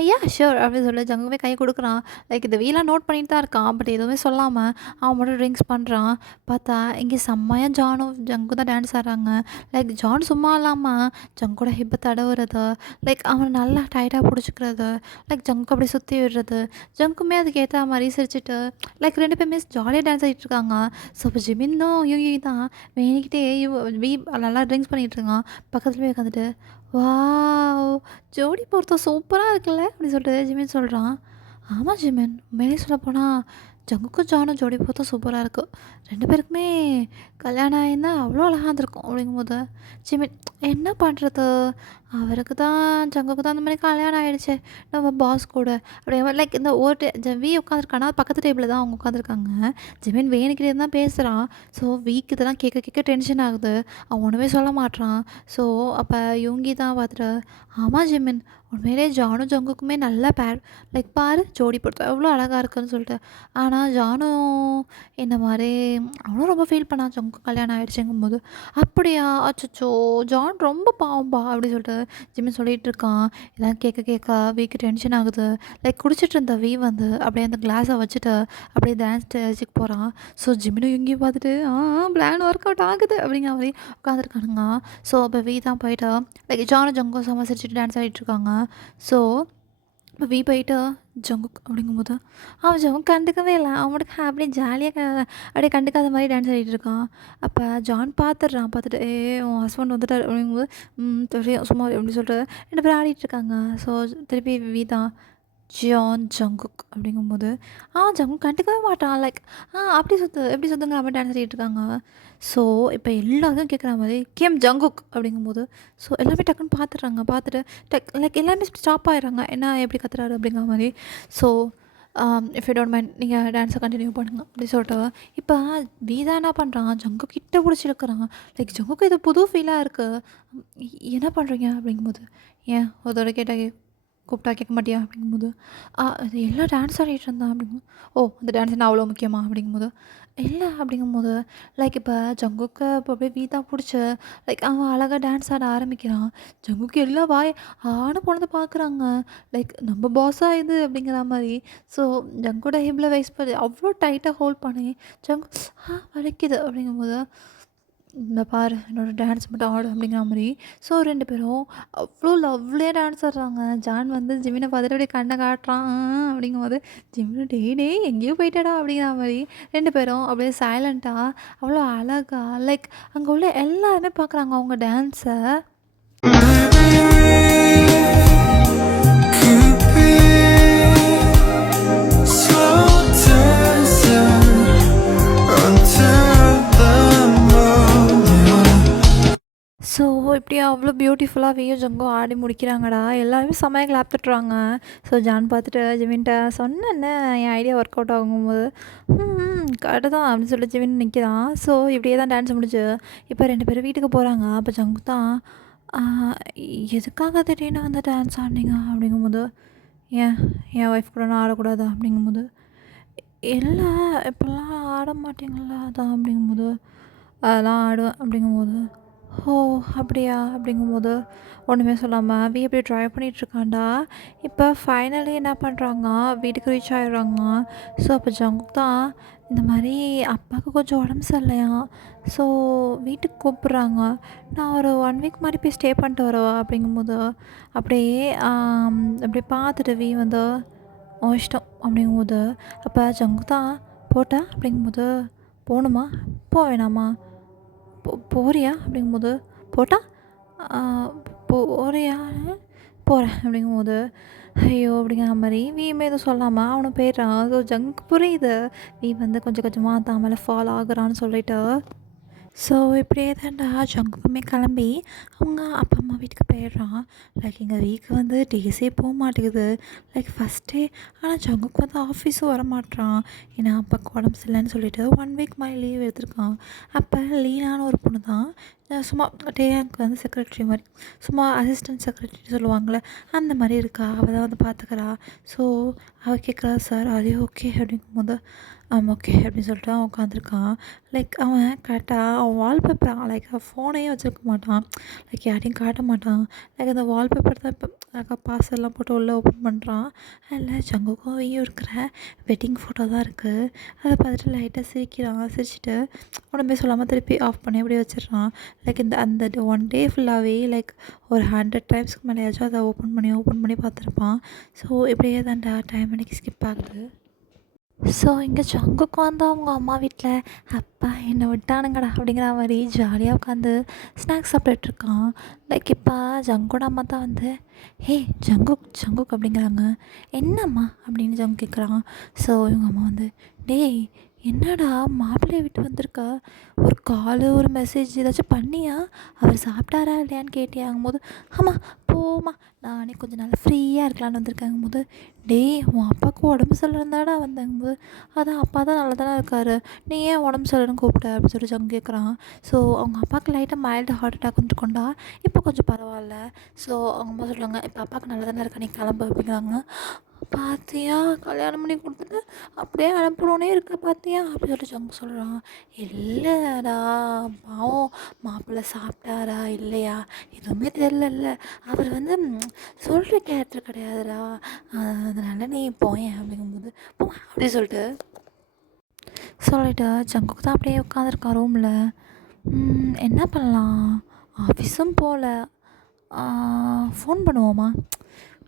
யா ஷூர் அப்படின்னு சொல்லி ஜங்குமே கை கொடுக்குறான். லைக் இந்த வீலாம் நோட் பண்ணிட்டு தான் இருக்கான். பட் எதுவுமே சொல்லாமல் அவன் மட்டும் ட்ரிங்க்ஸ் பண்ணுறான். பார்த்தா இங்கே செம்மையாக ஜானும் ஜங்கு தான் டான்ஸ் ஆடுறாங்க. லைக் ஜான் சும்மா இல்லாமல் ஜங்கோட ஹிப்பை தடவுறது லைக் அவனை நல்லா டைட்டாக பிடிச்சிக்கிறது லைக் ஜங்கு அப்படி சுற்றி விடுறது ஜங்குமே அதுக்கு ஏற்ற மாதிரி சிரிச்சிட்டு லைக் 2 பேருமே ஜாலியாக டான்ஸ் ஆகிட்டு இருக்காங்க. ஸோ இப்போ ஜிமின்னும் யூகி தான் வேணிக்கிட்டே வீ நல்லா ட்ரிங்க்ஸ் பண்ணிகிட்டு இருக்கான். பக்கத்தில் போய் உட்காந்துட்டு வாவ் ஜோடி பொருத்தம் சூப்பராக இருக்குல்ல அப்படின்னு சொல்லிட்டு ஜிமின் சொல்கிறான். ஆமாம் ஜிமின் உண்மையிலே சொல்லப்போனால் ஜங்குக்கும் ஜானும் ஜோடி பொருத்தம் சூப்பராக இருக்குது. 2 பேருக்குமே கல்யாணம் ஆகியிருந்தா அவ்வளோ அழகாக இருந்திருக்கும் அப்படிங்கும்போது ஜிமின் என்ன பண்ணுறது அவருக்கு தான் ஜங்குக்கு தான் அந்த மாதிரி கல்யாணம் ஆகிடுச்சு நம்ம பாஸ் கூட அப்படியே லைக் இந்த வீ உட்காந்துருக்கானா பக்கத்து டேபிளில் தான் அவங்க உட்காந்துருக்காங்க. ஜிமின் வேணுக்கிட்டே தான் பேசுகிறான். ஸோ வீக்கு இதெல்லாம் கேட்க கேட்க டென்ஷன் ஆகுது. அவன் ஒன்றுமே சொல்ல மாட்றான். ஸோ அப்போ யூங்கி தான் பார்த்துட்டு ஆமாம் ஜிமின் உண்மையிலே ஜானும் ஜங்குக்குமே நல்ல பேர் லைக் பாரு ஜோடி பொறுத்த எவ்வளோ அழகாக இருக்குன்னு சொல்லிட்டு. ஆனால் ஜானும் இந்த மாதிரி அவனும் ரொம்ப ஃபீல் பண்ணான் ஜங்கு கல்யாணம் ஆகிடுச்சுங்கும்போது. அப்படியா அச்சோ ஜான் ரொம்ப பாவம்பா அப்படின்னு சொல்லிட்டு ஜிமின் சொல்லிகிட்டு இருக்கான். இதெல்லாம் கேட்க கேட்க வீக்கு டென்ஷன் ஆகுது. லைக் குடிச்சிட்டு இருந்த வீ வந்து அப்படியே அந்த கிளாஸை வச்சுட்டு அப்படியே டான்ஸ் ஸ்டேஜுக்கு போகிறான். ஸோ ஜிமினும் இங்கேயும் பார்த்துட்டு பிளான் ஒர்க் அவுட் ஆகுது அப்படிங்கிற மாதிரி உட்காந்துருக்கானுங்க. ஸோ அப்போ வீ தான் போயிட்டு லைக் ஜானும் ஜங்கும் சமசிச்சுட்டு டான்ஸ் ஆடிட்டு இருக்காங்க. ஸோ இப்போ வீ போயிட்டு ஜங்குக் அப்படிங்கும்போது அவன் ஜங்கு கண்டுக்கவே இல்லை. அவனுக்கு அப்படியே ஜாலியாக அப்படியே கண்டுக்காத மாதிரி டான்ஸ் ஆடிட்டு இருக்கான். அப்போ ஜான் பார்த்துட்றான். பார்த்துட்டு உன் ஹஸ்பண்ட் வந்துட்டார் அப்படிங்கும்போது தெரியும் சும்மா அப்படின்னு சொல்லிட்டு 2 பேரும் ஆடிட்டு இருக்காங்க. ஸோ திருப்பி வீ தான் ஜியான் ஜங்குக் அப்படிங்கும்போது, ஜங்குக் கண்டுக்கவே மாட்டான். லைக் அப்படி சுத்து எப்படி சுத்துங்கிற மாரி டான்ஸ் ஆடிட்டு இருக்காங்க. ஸோ இப்போ எல்லாரும் கேட்குற மாரி கேம் ஜங்குக் அப்படிங்கும்போது, ஸோ எல்லாமே டக்குன்னு பார்த்துடுறாங்க. பார்த்துட்டு லைக் எல்லாருமே ஸ்டாப் ஆயிடுறாங்க. என்ன எப்படி கத்துறாரு அப்படிங்கிற மாரி. So if you don't mind நீங்கள் டான்ஸை கண்டினியூ பண்ணுங்க அப்படி சொல்லிட்டு, இப்போ வீதா என்ன பண்ணுறான், ஜங்குக் கிட்ட பிடிச்சி இழுக்கிறான். லைக் ஜங்குக்கு இது புது ஃபீலாக இருக்குது. என்ன பண்ணுறீங்க அப்படிங்கும்போது, ஏன் ஒரு தடவை கேட்டால் கூப்பிட்டா கேட்க மாட்டியா அப்படிங்கும்போது, அது எல்லாம் டான்ஸ் ஆடிட்டு இருந்தான் அப்படிங்கும்போது, ஓ அந்த டான்ஸ் என்ன அவ்வளோ முக்கியமா அப்படிங்கும்போது, இல்லை அப்படிங்கும்போது, லைக் இப்போ ஜங்குக்கு இப்போ அப்படியே வீத்தா பிடிச்சி லைக் அவன் அழகாக டான்ஸ் ஆட ஆரம்பிக்கிறான். ஜங்குக்கு எல்லாம் ஆன பொழுது பார்க்குறாங்க. லைக் நம்ம பாஸா இது அப்படிங்கிற மாதிரி. ஸோ ஜங்கோட ஹிப்பில் வைஸ் பண்ணி அவ்வளோ டைட்டாக ஹோல்ட் பண்ணி ஜங்கு வலிக்குது அப்படிங்கும்போது, இந்த பாரு என்னோடய டான்ஸ் மட்டும் ஆடு அப்படிங்கிற மாதிரி. ஸோ 2 பேரும் அவ்வளோ லவ்லியாக டான்ஸ் ஆடுறாங்க. ஜான் வந்து ஜிமினை பார்த்துட்டு அப்படியே கண்ணை காட்டுறான் அப்படிங்கும்போது, ஜிமினு டேய் டேய் எங்கேயோ போயிட்டடா அப்படிங்கிற மாதிரி. 2 பேரும் அப்படியே சைலண்ட்டாக அவ்வளோ அழகா லைக் அங்கே உள்ள எல்லாருமே பார்க்குறாங்க அவங்க டான்ஸை. ஸோ இப்படி அவ்வளோ பியூட்டிஃபுல்லாக வியோ ஜங்கோ ஆடி முடிக்கிறாங்கடா. எல்லாருமே செம்மையாக கிளாப் தட்டுறாங்க. ஸோ ஜான் பார்த்துட்டு ஜிமின்ட்ட சொன்னேன்ன என் ஐடியா ஒர்க் அவுட் ஆகும்போது, கரெக்டு தான் அப்படின்னு சொல்லிட்டு ஜிமின் நிற்கிறான். ஸோ இப்படியே தான் டான்ஸ் முடிஞ்சு இப்போ 2 பேரும் வீட்டுக்கு போகிறாங்க. அப்போ ஜங்கு தான், எதுக்காக திடீர்னு வந்து டான்ஸ் ஆடினீங்க அப்படிங்கும்போது, ஏன் என் ஒய்ஃப் கூட நான் ஆடக்கூடாதா அப்படிங்கும்போது, இல்லை இப்போல்லாம் ஆட மாட்டீங்களா அதான் அப்படிங்கும்போது, அதெல்லாம் ஆடுவேன் அப்படிங்கும்போது, ஓ அப்படியா அப்படிங்கும்போது, ஒன்றுமே சொல்லாமல் வி அப்படி ட்ரைவ் பண்ணிகிட்ருக்காண்டா. இப்போ ஃபைனலி என்ன பண்ணுறாங்க, வீட்டுக்கு ரீச் ஆகிடுறாங்க. ஸோ அப்போ ஜங்குக் தான் இந்த மாதிரி அப்பாவுக்கு கொஞ்சம் உடம்பு சரியில்லையாம். ஸோ வீட்டுக்கு கூப்பிட்றாங்க. நான் ஒரு 1 வீக் மாதிரி போய் ஸ்டே பண்ணிட்டு வரவா அப்படிங்கும்போது, அப்படியே அப்படியே பார்த்துட்டு வி வந்து இஷ்டம் அப்படிங்கும்போது, அப்போ ஜங்குக் தான் போட்டா அப்படிங்கும்போது, போகணுமா வேணாமா போறியா அப்படிங்கும்போது, போட்டா போறியா போகிறேன் அப்படிங்கும்போது, ஐயோ அப்படிங்கிற மாதிரி வீமே எதுவும் சொல்லாமல் அவனும் போயிடுறான். ஸோ ஜங்குக்கு புரியுது வீ வந்து கொஞ்சம் கொஞ்சமாக தான் மேலே ஃபாலோ ஆகுறான்னு சொல்லிட்டு. ஸோ இப்படியே தான்டா ஜங்குக்குமே கிளம்பி அவங்க அப்பா அம்மா வீட்டுக்கு போயிடுறான். லைக் எங்கள் வீக்கு வந்து டேஸே போக மாட்டேங்குது. லைக் ஃபஸ்ட்டே ஆனால் ஜங்குக்கு வந்து ஆஃபீஸும் வர மாட்றான். ஏன்னா அப்பாவுக்கு உடம்பு சரியில்லைன்னு சொல்லிட்டு 1 வீக் மாதிரி லீவ் எடுத்திருக்கான். அப்போ லீனான ஒரு பொண்ணு தான் சும்மா டேயாக்கு வந்து செக்ரட்டரி மாதிரி, சும்மா அசிஸ்டன்ட் செக்ரட்டரி சொல்லுவாங்கள்ல, அந்த மாதிரி இருக்கா. அவள் தான் வந்து பார்த்துக்கிறா. ஸோ அவள் கேட்குறா, சார் அது ஓகே அப்படிங்கும்போது, ஓகே அப்படின்னு சொல்லிட்டு அவன் உட்காந்துருக்கான். லைக் அவன் கரெக்டாக அவன் வால்பேப்பர் லைக் ஃபோனையே வச்சுருக்க மாட்டான். லைக் யாரையும் காட்ட மாட்டான். லைக் அந்த வால்பேப்பர் தான் இப்போ பாஸ்வேர்ட்லாம் போட்டு உள்ளே ஓப்பன் பண்ணுறான். அதில் ஜங்குக்கும் ஐயும் இருக்கிற வெட்டிங் ஃபோட்டோ தான் இருக்குது. அதை பார்த்துட்டு லைட்டாக சிரிக்கிறான். சிரிச்சுட்டு உடம்பே சொல்லாமல் திருப்பி ஆஃப் பண்ணி அப்படியே வச்சிடுறான். லைக் அந்த 1 டே ஃபுல்லாகவே லைக் ஒரு 100 டைம்ஸ்க்கு மேலேயாச்சும் அதை ஓப்பன் பண்ணி பார்த்துருப்பான். ஸோ இப்படியே தான்டா டைம் அன்றைக்கி ஸ்கிப் ஆகுது. ஸோ இங்கே ஜங்குக்கு வந்து அவங்க அம்மா வீட்டில், அப்பா என்னை விட்டானுங்கடா அப்படிங்கிற மாதிரி ஜாலியாக உட்காந்து ஸ்நாக்ஸ் சாப்பிட்டுட்ருக்கான். லைக் இப்போ ஜங்கோட அம்மா தான் வந்து, ஹே ஜங்குக் அப்படிங்கிறாங்க. என்னம்மா அப்படின்னு ஜங்கு கேட்குறான். ஸோ இவங்க அம்மா வந்து, டேய் என்னடா மாப்பிள்ளையை விட்டு வந்திருக்கா, ஒரு கால் ஒரு மெசேஜ் ஏதாச்சும் பண்ணியா, அவர் சாப்பிட்டாரா இல்லையான்னு கேட்டியாங்கும்போது, ஆமாம் போமா நானே கொஞ்சம் நல்லா ஃப்ரீயாக இருக்கலான்னு வந்திருக்காங்கும்போது, டேய் உன் அப்பாவுக்கு உடம்பு சரியில்லைந்தாடா வந்தாங்கும்போது, அதான் அப்பா தான் நல்லா தானே இருக்கார், நீ ஏன் உடம்பு சரியில்லைன்னு கூப்பிட்ட அப்படின்னு சொல்லி ஜங்கு கேட்குறான். ஸோ அவங்க அப்பாவுக்கு லைட்டாக மைல்டு ஹார்ட் அட்டாக் வந்துருக்கோண்டா, இப்போ கொஞ்சம் பரவாயில்ல. ஸோ அவங்க அம்மா சொல்லுவாங்க, இப்போ அப்பாவுக்கு நல்லா தானே இருக்கா, நீ கிளம்பு அப்படிங்கிறாங்க. பார்த்தியா கல்யாணம் பண்ணி கொடுத்துட்டு அப்படியே அனுப்புகிறோன்னே இருக்க பார்த்தியா அப்படின்னு சொல்லிட்டு ஜங்கு சொல்கிறான். இல்லைடா பாவம் மாப்பிள்ளை சாப்பிட்டாரா இல்லையா எதுவுமே தெரிலல்ல, அவர் வந்து சொல்கிற கேரக்டர் கிடையாதுடா, அதனால் நீ போயேன் அப்படிங்கும்போது போ அப்படி சொல்லிட்டு ஜங்குக்கு தான் அப்படியே உட்காந்துருக்கான் ரூமில். என்ன பண்ணலாம், ஆஃபீஸும் போகல, ஃபோன் பண்ணுவோமா,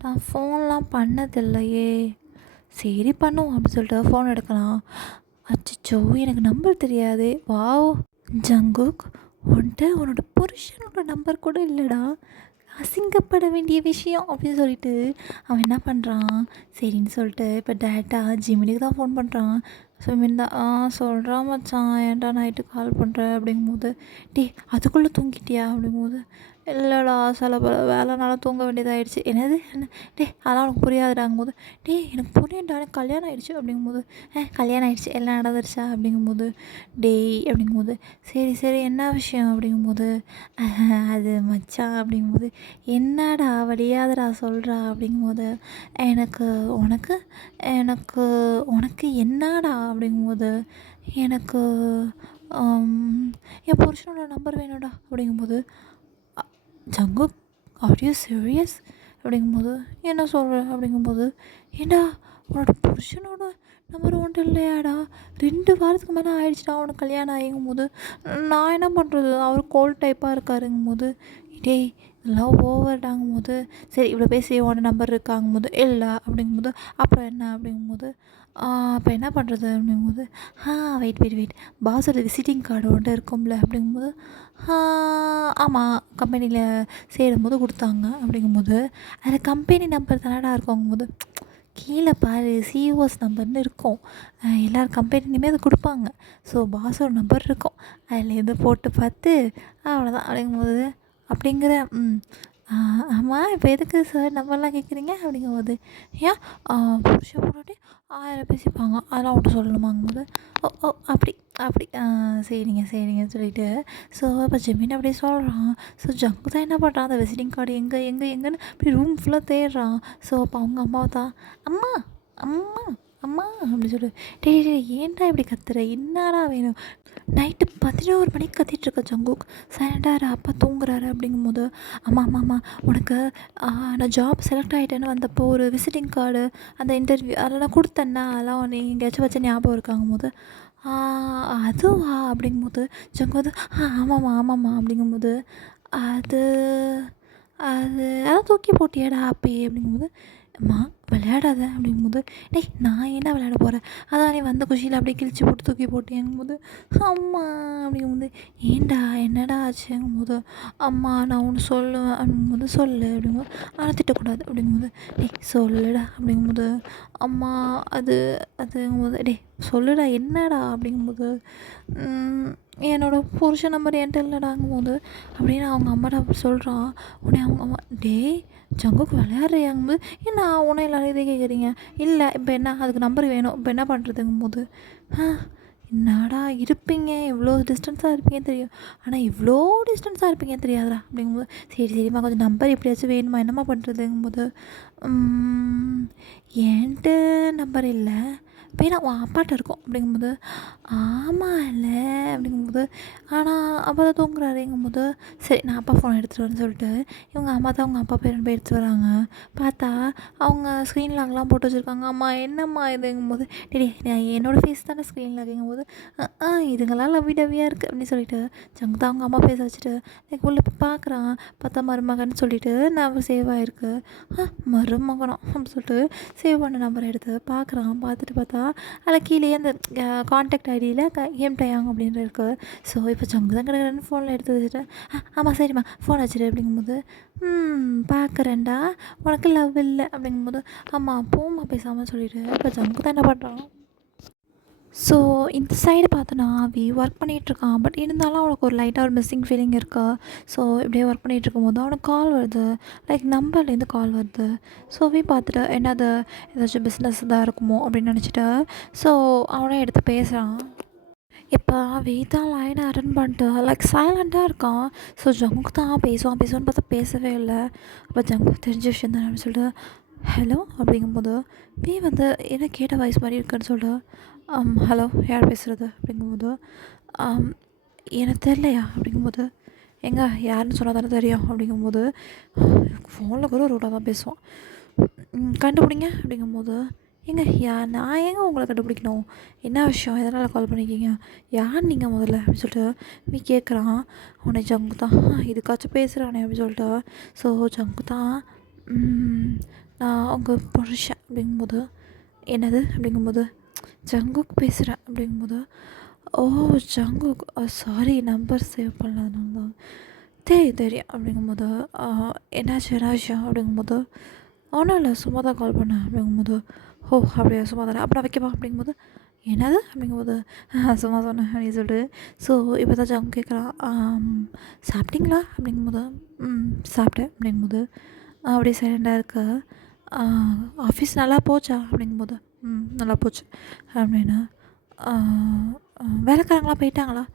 நான் ஃபோன்லாம் பண்ணதில்லையே, சரி பண்ணுவோம் அப்படின்னு சொல்லிட்டு ஃபோன் எடுக்கலாம். அச்சோ எனக்கு நம்பர் தெரியாது. வாவ் ஜங்குக், உன்கிட்ட உன்னோட புருஷனோட நம்பர் கூட இல்லைடா, அசிங்கப்பட வேண்டிய விஷயம் அப்படின்னு சொல்லிட்டு அவன் என்ன பண்ணுறான், சரின்னு சொல்லிட்டு இப்போ டேரெக்டாக ஜிமினுக்கு தான் ஃபோன் பண்ணுறான். ஜிமின் தான் சொல்கிறான் மச்சான், ஏன்டா நைட்டு கால் பண்ணுற அப்படிங்கும்போது, டேய் அதுக்குள்ளே தூங்கிட்டியா அப்படிங்கும்போது, இல்லைடா சில பல வேலைனால தூங்க வேண்டியதாகிடுச்சு. என்னது என்ன, டேய் அதெல்லாம் உனக்கு புரியாதுடாங்கும்போது, டேய் எனக்கு புரியும்டா எனக்கு கல்யாணம் ஆகிடுச்சு அப்படிங்கும்போது, கல்யாணம் ஆகிடுச்சு எல்லாம் நடந்துருச்சா அப்படிங்கும்போது, டேய் அப்படிங்கும்போது, சரி சரி என்ன விஷயம் அப்படிங்கும்போது, அது மச்சான் அப்படிங்கும்போது, என்னடா வடியாதடா சொல்கிறா அப்படிங்கும்போது, எனக்கு உனக்கு எனக்கு உனக்கு என்னடா அப்படிங்கும்போது, எனக்கு என் புருஷனோட நம்பர் வேணும்டா அப்படிங்கும்போது, அ ஜங்குக் ஆர் யூ சீரியஸ் அப்படிங்கும்போது, என்ன சொல்கிற அப்படிங்கும்போது, ஏண்டா உன்னோட புருஷனோட நம்பர் உன்ட்ட இல்லையாடா, 2 வாரத்துக்கு மேலே ஆயிடுச்சுடா உனக்கு கல்யாணம் ஆகிங்கும்போது, நான் என்ன பண்ணுறது, அவர் கோல்ட் டைப்பாக இருக்காருங்கும்போது, டேய் இதெல்லாம் ஓவர்டாங்கும்போது, சரி இவ்வளோ பேசி உன்னோட நம்பர் இருக்காங்கும்போது, இல்லை அப்படிங்கும்போது, அப்புறம் என்ன அப்படிங்கும்போது, அப்போ என்ன பண்ணுறது அப்படிங்கும்போது, வெயிட் வெயிட் வெயிட் பாஸோட விசிட்டிங் கார்டு ஒன்ட்டு இருக்கும்ல அப்படிங்கும்போது, ஆமாம் கம்பெனியில் சேரும்போது கொடுத்தாங்க அப்படிங்கும்போது, அதில் கம்பெனி நம்பர் தானடா இருக்குங்கும்போது, கீழே பாரு சிஇஓஸ் நம்பர்னு இருக்கும், எல்லார் கம்பெனிலையுமே அது கொடுப்பாங்க. ஸோ பாஸோட நம்பர் இருக்கும், அதுலேருந்து போட்டு பார்த்து அவ்வளோதான் அப்படிங்கும்போது, அப்படிங்கிற ஆமாம் இப்போ எதுக்கு சார் நம்பர்லாம் கேட்குறீங்க அப்படிங்கும்போது, ஏன் புருஷன் பொண்டாட்டி 1000 பேசிப்பாங்க அதெல்லாம் உன்ட்ட சொல்லணுமாங்கும்போது, ஓ ஓ அப்படி அப்படி சரிங்க சரிங்கன்னு சொல்லிட்டு, ஸோ அப்போ ஜெமீன் அப்படியே சொல்கிறான். ஸோ ஜங்கு தான் என்ன பண்ணுறான், அந்த விசிட்டிங் கார்டு எங்கே எங்கே எங்கேன்னு அப்படி ரூம் ஃபுல்லாக தேடுறான். ஸோ அப்போ அவங்க அம்மாவை தான், அம்மா அம்மா அம்மா அப்படி சொல்லி, டேய் டேய் ஏன்டா இப்படி கத்துற, என்னடா வேணும், நைட்டு 11 மணிக்கு கத்திகிட்ருக்க ஜங்குக், சைலண்டாக இரு அப்பா தூங்குறாரு அப்படிங்கும்போது, அம்மா அம்மா அம்மா உனக்கு நான் ஜாப் செலக்ட் ஆகிட்டேன்னு வந்தப்போ ஒரு விசிட்டிங் கார்டு அந்த இன்டர்வியூ அதெல்லாம் கொடுத்தேன்னா அதெல்லாம் நீ எங்கேயாச்சும் வச்ச ஞாபகம் இருக்காங்கும்போது, அதுவா அப்படிங்கும்போது ஜங்கு வந்து ஆமாம்மா ஆமாம்மா அப்படிங்கும்போது, அது அது அதான் தூக்கி போட்டியாடா அப்பயே அப்படிங்கும்போது, அம்மா விளையாடாத அப்படிங்கும்போது, டேய் நான் என்ன விளையாட போகிறேன், அதான் நீ வந்த குஷியில் அப்படியே கிழிச்சு போட்டு தூக்கி போட்டியங்கும்போது, அம்மா அப்படிங்கும்போது, ஏன்டா என்னடா ஆச்சுங்கும்போது, அம்மா நான் ஒன்று சொல்லுவேன் அப்படிங்கும்போது, சொல்லு அப்படிங்கும்போது, ஆனால் திட்டக்கூடாது அப்படிங்கும்போது, டேய் சொல்லுடா அப்படிங்கும்போது, அம்மா அது அதுங்கும்போது, டேய் சொல்லுடா என்னடா அப்படிங்கும்போது, என்னோட புருஷன் நம்பர் என்கிட்ட இல்லைடாங்கும்போது அப்படின்னு அவங்க அம்மாட்ட அப்படி சொல்கிறான். உடனே அவங்க அம்மா, டேய் ஜங்குக்கு விளையாடுறியாங்கும்போது, ஏன் நான் உன்னை எல்லாரும் இதே கேட்குறீங்க, இல்லை இப்போ என்ன அதுக்கு நம்பர் வேணும் இப்போ என்ன பண்ணுறதுங்கும்போது, என்னடா இருப்பீங்க இவ்வளோ டிஸ்டன்ஸாக இருப்பீங்கன்னு தெரியும், ஆனால் இவ்வளோ டிஸ்டன்ஸாக இருப்பீங்கன்னு தெரியாதுடா அப்படிங்கும்போது, சரி சரிம்மா கொஞ்சம் நம்பர் எப்படியாச்சும் வேணுமா என்னம்மா பண்ணுறதுங்கும்போது, என்கிட்ட நம்பர் இல்லை வேணா உன் அப்பாட்ட இருக்கும் அப்படிங்கும்போது, ஆமாம்ல அப்படிங்கும்போது, ஆனால் அப்பா தான் தூங்குறாருங்கும்போது, சரி நான் அப்பா ஃபோன் எடுத்துகிட்டு வரேன்னு சொல்லிட்டு இவங்க அம்மா தான் அவங்க அப்பா பேர் போய் எடுத்துகிட்டு வராங்க. பார்த்தா அவங்க ஸ்க்ரீன் லாக்லாம் போட்டு வச்சுருக்காங்க. அம்மா என்னம்மா இதுங்கும்போது, டேய் டேய் என்னோடய ஃபேஸ் தானே ஸ்க்ரீன் லாக்குங்கும்போது, இதுங்கெல்லாம் லவ்வி டவ்வியாக இருக்குது அப்படின்னு சொல்லிட்டு ஜங்கு தான் அவங்க அம்மா பேச வச்சுட்டு எனக்கு உள்ளே போய் பார்க்குறான். பார்த்தா மருமகன்னு சொல்லிட்டு நான் சேவ் ஆகிருக்கு. மருமகனம் அப்படின்னு சொல்லிட்டு சேவ் பண்ண நம்பரை எடுத்து பார்க்குறான். பார்த்துட்டு பார்த்தா அதில் கீழேயே அந்த கான்டாக்ட் ஐடியில் கேம் டயாங் அப்படின்னு இருக்குது. ஸோ இப்போ ஜங்கு தான் கிடக்குறேன்னு ஃபோனில் எடுத்து வச்சுட்டு, ஆமாம் சரிம்மா ஃபோன் வச்சுரு அப்படிங்கும்போது, பார்க்குறேன்டா உனக்கு லவ் இல்லை அப்படிங்கும்போது, ஆமாம் போம்மா பேசாமல் சொல்லிவிட்டு இப்போ ஜங்கு தான் என்ன பண்ணுறான். ஸோ இந்த சைடு பார்த்தோன்னா ஒர்க் பண்ணிகிட்ருக்கான். பட் இருந்தாலும் அவனுக்கு ஒரு லைட்டாக ஒரு மிஸ்ஸிங் ஃபீலிங் இருக்கா. ஸோ இப்படியே ஒர்க் பண்ணிகிட்ருக்கும்போது அவனுக்கு கால் வருது, லைக் நம்பர்லேருந்து கால் வருது. ஸோ பார்த்துட்டு என்னது ஏதாச்சும் பிஸ்னஸ் தான் இருக்குமோ அப்படின்னு நினச்சிட்டு, ஸோ அவனே எடுத்து பேசுகிறான். இப்போ தான் லைனை அட்டன் பண்ணிட்டு லைக் சைலண்ட்டாக இருக்கான். ஸோ ஜங்குக்கு தான் பேசுவான் பேசுவான்னு பார்த்தா பேசவே இல்லை. அப்போ ஜங்குக்கு தெரிஞ்ச விஷயம் தானே அப்படின்னு சொல்லிட்டு, ஹலோ அப்படிங்கும்போது வந்து என்ன கேட்ட வாய்ஸ் மாதிரி இருக்குன்னு சொல்லிட்டு, ஹலோ யார் பேசுகிறது அப்படிங்கும்போது, எனக்கு தெரியலையா அப்படிங்கும்போது, எங்கே யாருன்னு சொன்னால் தானே தெரியும் அப்படிங்கும்போது, ஃபோனில் கூட ரூடாக தான் பேசுவான். கண்டுபிடிங்க அப்படிங்கும்போது, நான் ஏங்க உங்களை கண்டுபிடிக்கணும், என்ன விஷயம் எதனால் கால் பண்ணியிருக்கீங்க, யார் நீங்கள் முதல்ல அப்படின்னு சொல்லிட்டு கேட்குறான். உடனே ஜங்கு தான் இதுக்காச்சும் பேசுகிறானே அப்படின்னு சொல்லிட்டு, ஸோ ஜங்கு தான் நான் உங்கள் புருஷன் அப்படிங்கும்போது, என்னது அப்படிங்கும்போது, ஜங்குக்கு பேசுகிறேன் அப்படிங்கும்போது, ஓ ஜங்குக் சாரி நம்பர் சேவ் பண்ணதுனால தான், தெரியும் தெரியும் அப்படிங்கும்போது, ஆ என்னாச்சு என்ன விஷயம் அப்படிங்கும்போது, ஒன்றும் இல்லை சும்மா தான் கால் பண்ணேன் அப்படிங்கும்போது, ஓ அப்படியா சும்மா தானே அப்புறம் வைக்கவா அப்படிங்கும்போது, என்னது அப்படிங்கும்போது, சும்மா சொன்னேன் அப்படின்னு சொல்லிட்டு, ஸோ இப்போ தான் ஜங்க் கேட்குறான், சாப்பிட்டீங்களா அப்படிங்கும்போது, சாப்பிட்டேன் அப்படிங்கும்போது, அப்படியே சைலண்டாக இருக்க, ஆஃபீஸ் நல்லா போச்சா அப்படிங்கும்போது, நல்லா போச்சு அப்படின்னா, "ஆ, வேலைக்காரங்களாம் போயிட்டாங்களா?"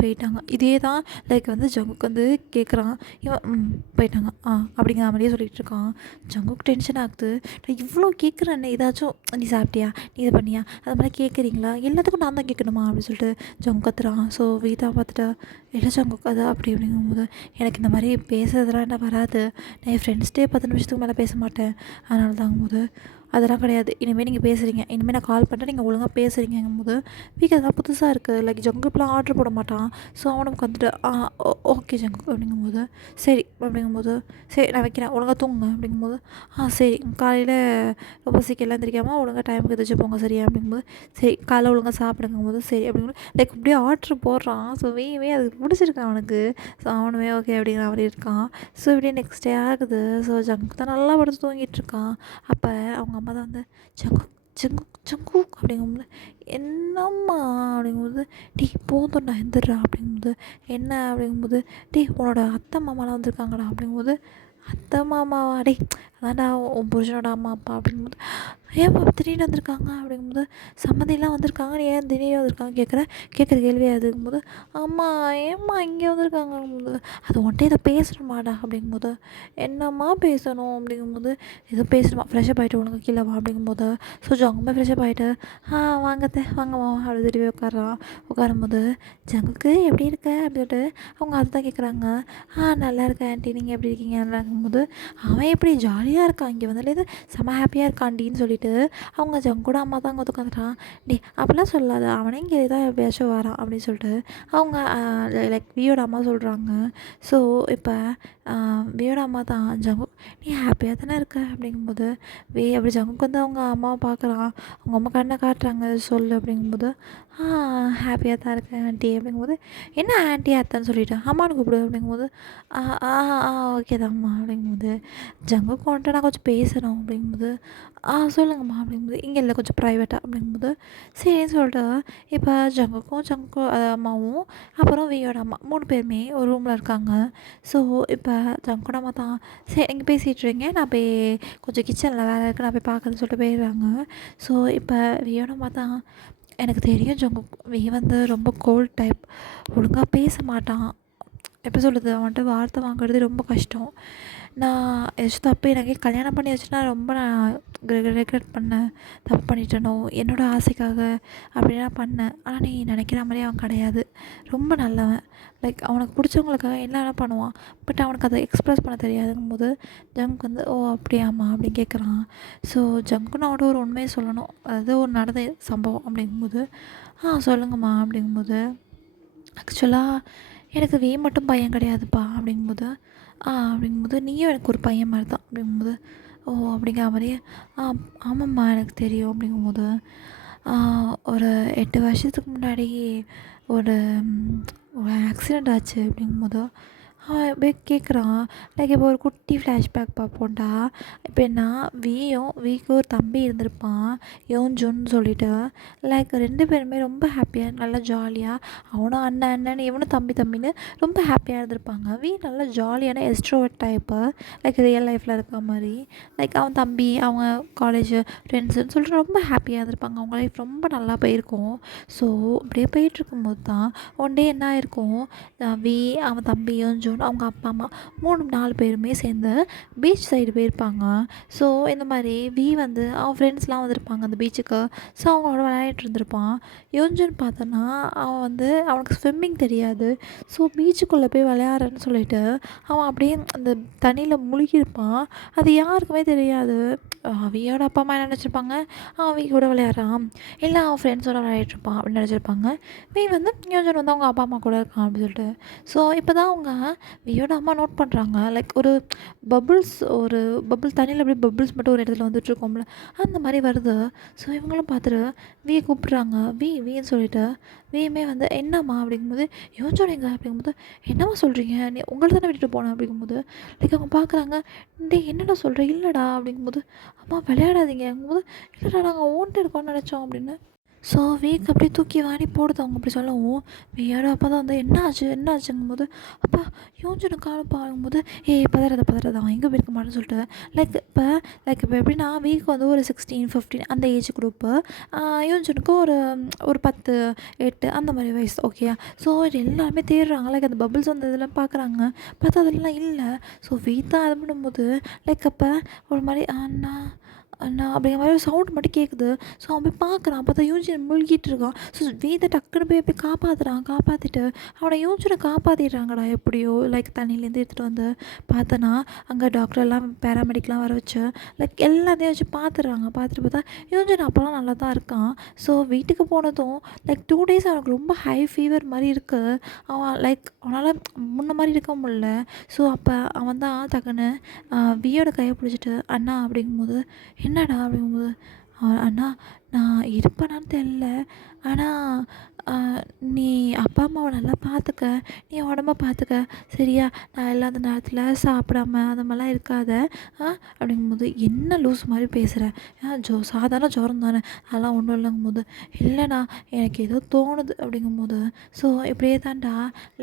போயிட்டாங்க. இதே தான் லைக் வந்து ஜங்குக்கு வந்து கேட்குறான். இவன் போயிட்டாங்க. அப்படிங்கிற மாரியே சொல்லிகிட்டு இருக்கான். ஜங்குக்கு டென்ஷன் ஆகுது. நான் இவ்வளோ கேட்குறேனே ஏதாச்சும் நீ சாப்பிட்டியா? நீ இது பண்ணியா? அது மாரி கேட்குறீங்களா? எல்லாத்துக்கும் நான் தான் கேட்கணுமா? அப்படின்னு சொல்லிட்டு ஜங்கு கத்துறான். ஸோ வீதா பார்த்துட்டு என்ன ஜங்குக்கு அது அப்படி அப்படிங்கும்போது எனக்கு இந்த மாதிரி பேசுறதுலாம் என்ன வராது. நான் என் ஃப்ரெண்ட்ஸ்டே 10 நிமிஷத்துக்கு மேலே பேச மாட்டேன். அதனால தாங்கும்போது அதெல்லாம் கிடையாது. இனிமேல் நீங்கள் பேசுகிறீங்க. இனிமேல் நான் கால் பண்ணுறேன். நீங்கள் ஒழுங்கா பேசுகிறீங்கங்கும்போது வீக் அதெல்லாம் புதுசாக இருக்குது. லைக் ஜங்கு இப்போலாம் ஆர்டர் போட மாட்டான். ஸோ அவனுக்கு வந்துட்டு ஓகே ஜங்கு அப்படிங்கும்போது, சரி அப்படிங்கும்போது, சரி நான் வைக்கிறேன் ஒழுங்கா தூங்குங்க அப்படிங்கும்போது, சரி காலையில் ரொம்ப சீக்கிரம் எழுந்திரிக்காமல் ஒழுங்கா டைமுக்கு எந்திரிச்சு போங்க சரியா அப்படிங்கும்போது, சரி காலைல ஒழுங்கா சாப்பிடுங்கும்போது, சரி அப்படிங்கும்போது லைக் அப்படியே ஆர்டர் போடுறான். ஸோ வேகவே அது பிடிச்சிருக்கு அவனுக்கு. ஸோ அவனுமே ஓகே அப்படிங்கிற மாதிரி இருக்கான். ஸோ இப்படியே நெக்ஸ்ட் டே ஆகுது. ஸோ ஜங்கு தான் நல்லா படுத்து தூங்கிட்டு இருக்கான். அப்போ அவங்க அம்மா தான் வந்து, "ஜங்குக் ஜங்குக் ஜங்குக்" அப்படிங்கும்போது, "என்னம்மா?" அப்படிங்கும்போது, "டேய் போதும்டா எந்திர்றா" அப்படிங்கும்போது, "என்ன?" அப்படிங்கும்போது, "டேய் உன்னோட அத்தை மாமாலாம் வந்திருக்காங்கடா" அப்படிங்கும்போது, "அத்தை மாமாவா? டேய் அதான்டா உன் புருஷனோட அம்மா அப்பா" அப்படிங்கும்போது, "ஏம்மா திடீர்னு வந்திருக்காங்க?" அப்படிங்கும்போது, "சம்மந்திலாம் வந்திருக்காங்க. நீ ஏன் திடீர்னு வந்திருக்காங்க கேட்குற? கேட்குற கேள்வி அதுங்கும்போது, "அம்மா ஏம்மா இங்கே வந்திருக்காங்கங்கும்போது, அது உன்ட்ட இதை பேசணுமாடா" அப்படிங்கும்போது, "என்னம்மா பேசணும்?" அப்படிங்கும்போது, "ஏதோ பேசணுமா ஃப்ரெஷ்அப் ஆகிட்டு ஒழுங்கா கீழே வா" அப்படிங்கும்போது, ஸோ ஜங்குமே ஃப்ரெஷ்அப் ஆகிட்டு, வாங்க அத்தை வாங்க மாமா" அப்படி திரும்பி உட்கார்றான். உட்காரும்போது, "ஜங்குக்கு எப்படி இருக்க?" அப்படி சொல்லிட்டு அவங்க அதுதான் கேட்குறாங்க. நல்லா இருக்கேன் ஆன்ட்டி. நீங்கள் எப்படி இருக்கீங்க?" அப்படிங்கும்போது, அவன் எப்படி ஜாலியாக இருக்கான். இங்கே வந்ததுலேருந்து செம்ம ஹாப்பியாக இருக்கான்டின்னு சொல்லிட்டு அவங்க ஜங்கோட அம்மா தான் அங்கே வந்து உட்காந்துட்டான். "டேய் அப்படிலாம் சொல்லாத. அவனே இங்கே தான் எப்பயாச்சும் வரான்" அப்படின்னு சொல்லிட்டு அவங்க லைக் வியோட அம்மா சொல்கிறாங்க. ஸோ இப்போ வியோட அம்மா தான் ஜங்கு, "நீ ஹாப்பியாக தானே இருக்க?" அப்படிங்கும்போது அப்படி ஜங்குக்கு வந்து அவங்க அம்மாவை பார்க்குறான். அவங்க அம்மா கண்ணை காட்டுறாங்க, "சொல்லு" அப்படிங்கும்போது, ஹாப்பியாக தான் இருக்கேன் ஆன்ட்டி" அப்படிங்கும்போது, "என்ன ஆன்ட்டி அத்தைன்னு சொல்லிட்டு அம்மான்னு கூப்பிடு" அப்படிங்கும்போது, "ஆ ஆ ஆ ஓகே தான்ம்மா" அப்படிங்கும்போது, "ஜங்குக்கு உன்கிட்ட நான் கொஞ்சம் பேசணும்" அப்படிங்கும்போது, சொல்லுங்கம்மா" அப்படிங்கும்போது, "இங்கே இல்லை கொஞ்சம் ப்ரைவேட்டாக" அப்படிங்கும்போது, சரின்னு சொல்லிட்டு இப்போ ஜங்குக்கும் அம்மாவும் அப்புறம் வியோட அம்மா 3 பேருமே ஒரு ரூமில் இருக்காங்க. ஸோ இப்போ ஜங்கோட அம்மா தான், "சரி நீங்க பேசிகிட்டு இருங்க. நான் போய் கொஞ்சம் கிச்சனில் வேலை இருக்குது. நான் போய் பார்க்குறேன்னு" சொல்லிட்டு போயிடுறாங்க. ஸோ இப்போ வியோட அம்மா தான், "எனக்கு தெரியும் ஜங்குக். வந்து ரொம்ப கோல்ட் டைப். ஒழுங்கா பேச மாட்டான். எப்படி சொல்கிறது, அவன்கிட்ட வார்த்தை வாங்குறது ரொம்ப கஷ்டம். நான் ஏதாச்சும் தப்பு எனக்கே கல்யாணம் பண்ணி வச்சுன்னா ரொம்ப நான் ரெக்ரெட் பண்ணேன். தப்பு பண்ணிட்டேனோ என்னோடய ஆசைக்காக அப்படிலாம் பண்ணேன். ஆனால் நீ நினைக்கிற மாதிரி அவன் கிடையாது. ரொம்ப நல்லவன். லைக் அவனுக்கு பிடிச்சவங்களுக்காக என்ன வேணால் பண்ணுவான். பட் அவனுக்கு அதை எக்ஸ்ப்ரெஸ் பண்ண தெரியாதுங்கும்போது ஜங்க் வந்து, "ஓ அப்படியாம்மா" அப்படின்னு கேட்குறான். ஸோ ஜங்க்கு நான் அவன்கிட்ட ஒரு உண்மையை சொல்லணும். அதாவது ஒரு நடந்த சம்பவம் அப்படிங்கும்போது, சொல்லுங்கம்மா" அப்படிங்கும்போது, "ஆக்சுவலாக எனக்கு மட்டும் பையன் கிடையாதுப்பா" அப்படிங்கும்போது, அப்படிங்கும்போது, "நீயும் எனக்கு ஒரு பையன் மாரி தான்" அப்படிங்கும்போது, "ஓ அப்படிங்கிற மாரி, ஆ ஆமாம்மா எனக்கு தெரியும்" அப்படிங்கும்போது, ஆ ஒரு 8 வருஷத்துக்கு முன்னாடி ஒரு ஒரு ஆக்சிடெண்ட் ஆச்சு அப்படிங்கும்போது, அவன் அப்படியே கேட்குறான். லைக் இப்போ ஒரு குட்டி ஃப்ளாஷ்பேக் பார்ப்போம்டா. இப்போ என்ன விக்கு ஒரு தம்பி இருந்திருப்பான், யோன்ஜுன்னு சொல்லிட்டு. லைக் 2 பேருமே ரொம்ப ஹாப்பியாக நல்லா ஜாலியாக அவனும் அண்ணன் அண்ணன் இவனும் தம்பி தம்பின்னு ரொம்ப ஹாப்பியாக இருந்திருப்பாங்க. நல்லா ஜாலியான எக்ஸ்ட்ரோவர்ட் டைப்பு. லைக் ரியல் லைஃப்பில் இருக்க மாதிரி. லைக் அவன் தம்பி அவங்க காலேஜு ஃப்ரெண்ட்ஸுன்னு சொல்லிட்டு ரொம்ப ஹாப்பியாக இருந்திருப்பாங்க. அவங்க லைஃப் ரொம்ப நல்லா போயிருக்கும். ஸோ அப்படியே போயிட்டுருக்கும்போது தான் ஒன் டே என்ன ஆயிருக்கும், அவன் தம்பி யோன்ஜூன் அவங்க அப்பா அம்மா 4 பேருமே சேர்ந்து பீச் சைடு போயிருப்பாங்க. ஸோ இந்த மாதிரி வந்து அவன் ஃப்ரெண்ட்ஸ்லாம் வந்திருப்பாங்க அந்த பீச்சுக்கு. ஸோ அவங்களோட விளையாடிட்டு இருந்திருப்பான். யோன்ஜூன் பார்த்தோன்னா அவன் வந்து அவனுக்கு ஸ்விம்மிங் தெரியாது. ஸோ பீச்சுக்குள்ளே போய் விளையாடுறேன்னு சொல்லிட்டு அவன் அப்படியே அந்த தண்ணியில் முழுகியிருப்பான். அது யாருக்குமே தெரியாது. அவியோட அப்பா அம்மா என்ன நினச்சிருப்பாங்க, அவன் கூட விளையாடுறான், இல்லை அவன் ஃப்ரெண்ட்ஸோட விளையாடிட்டுருப்பான் அப்படின்னு நினச்சிருப்பாங்க. வந்து யோன்ஜூன் வந்து அவங்க அப்பா அம்மா கூட இருக்கான் அப்படின்னு சொல்லிட்டு. ஸோ இப்போ தான் அவங்க வியோட அம்மா நோட் பண்ணுறாங்க. லைக் பபுள்ஸ் ஒரு பபுள் தண்ணியில் அப்படியே பபுள்ஸ் மட்டும் ஒரு இடத்துல வந்துட்டுருக்கோம்ல, அந்த மாதிரி வருது. ஸோ இவங்களும் பார்த்துட்டு வியை கூப்பிட்றாங்க. வின்னு சொல்லிட்டு வியுமே வந்து என்னம்மா அப்படிங்கும்போது யோசிச்சோடங்க அப்படிங்கும்போது என்னம்மா சொல்கிறீங்க நீ உங்களை தானே விட்டுட்டு போனேன் அப்படிங்கும்போது லைக் அவங்க பார்க்குறாங்க. டேய் என்னடா சொல்கிற இல்லைடா அப்படிங்கும்போது அம்மா விளையாடாதீங்கங்கும்போது இல்லைடா நாங்கள் ஓன்ட்டு இருக்கோம்னு நினச்சோம் அப்படின்னு. ஸோ வீக் அப்படியே தூக்கி வாரி போடுது அவங்க அப்படி சொல்லவும் வியோட அப்பா தான் வந்து என்ன ஆச்சுங்கும்போது அப்பா யோசிச்சு காலப்பா ஆகும்போது பதறத அவன் எங்கே போயிருக்க மாட்டேன்னு சொல்லிட்டு இப்போ எப்படின்னா வீக் வந்து ஒரு 16-15 அந்த ஏஜ் குரூப்பு. யோஜனுக்கு ஒரு ஒரு 10 8 அந்த மாதிரி வயசு ஓகே. ஸோ இது எல்லாருமே தேடுறாங்க. லைக் அந்த பபிள்ஸ் வந்து இதெல்லாம் பார்க்குறாங்க. பார்த்தா அதெல்லாம் இல்லை. ஸோ வீக் தான் இது பண்ணும்போது லைக் அப்போ ஒரு மாதிரி அண்ணா அண்ணா அப்படிங்கிற மாதிரி ஒரு சவுண்ட் மட்டும் கேட்குது. ஸோ அவன் போய் பார்க்குறான். பார்த்தா யூஜின் முழுகிட்டு இருக்கான். ஸோ வேதை டக்குன்னு போய் காப்பாற்றிட்டு அவனை யூஜனை காப்பாற்றிடுறாங்கடா எப்படியோ. லைக் தண்ணியிலேருந்து எடுத்துகிட்டு வந்து பார்த்தனா அங்கே டாக்டர்லாம் பேராமெடிக்லாம் வர வச்சு லைக் எல்லாத்தையும் வச்சு பார்த்துட்டு பார்த்தா யூஜன் அப்போலாம் நல்லா தான் இருக்கான். ஸோ வீட்டுக்கு போனதும் லைக் 2 டேஸ் அவனுக்கு ரொம்ப ஹை ஃபீவர் மாதிரி இருக்குது. அவன் லைக் அவனால் முன்ன மாதிரி இருக்க முடியல. ஸோ அப்போ அவன் தான் டக்குன்னு வியோட கையை பிடிச்சிட்டு அண்ணா அப்படிங்கும்போது என்னடா அப்படிங்கும்போது அண்ணா நான் இருப்பேனான்னு தெரில. ஆனால் நீ அப்பா அம்மாவை நல்லா பார்த்துக்க, நீ உடம்ப பார்த்துக்க சரியா. நான் இல்லாத நேரத்தில் சாப்பிடாம அந்த மாதிரிலாம் இருக்காத அப்படிங்கும்போது என்ன லூஸ் மாதிரி பேசுகிறேன். சாதாரண ஜுரம் தானே அதெல்லாம் ஒன்றும் இல்லைங்கும்போது இல்லைண்ணா எனக்கு ஏதோ தோணுது அப்படிங்கும்போது ஸோ இப்படியே தான்டா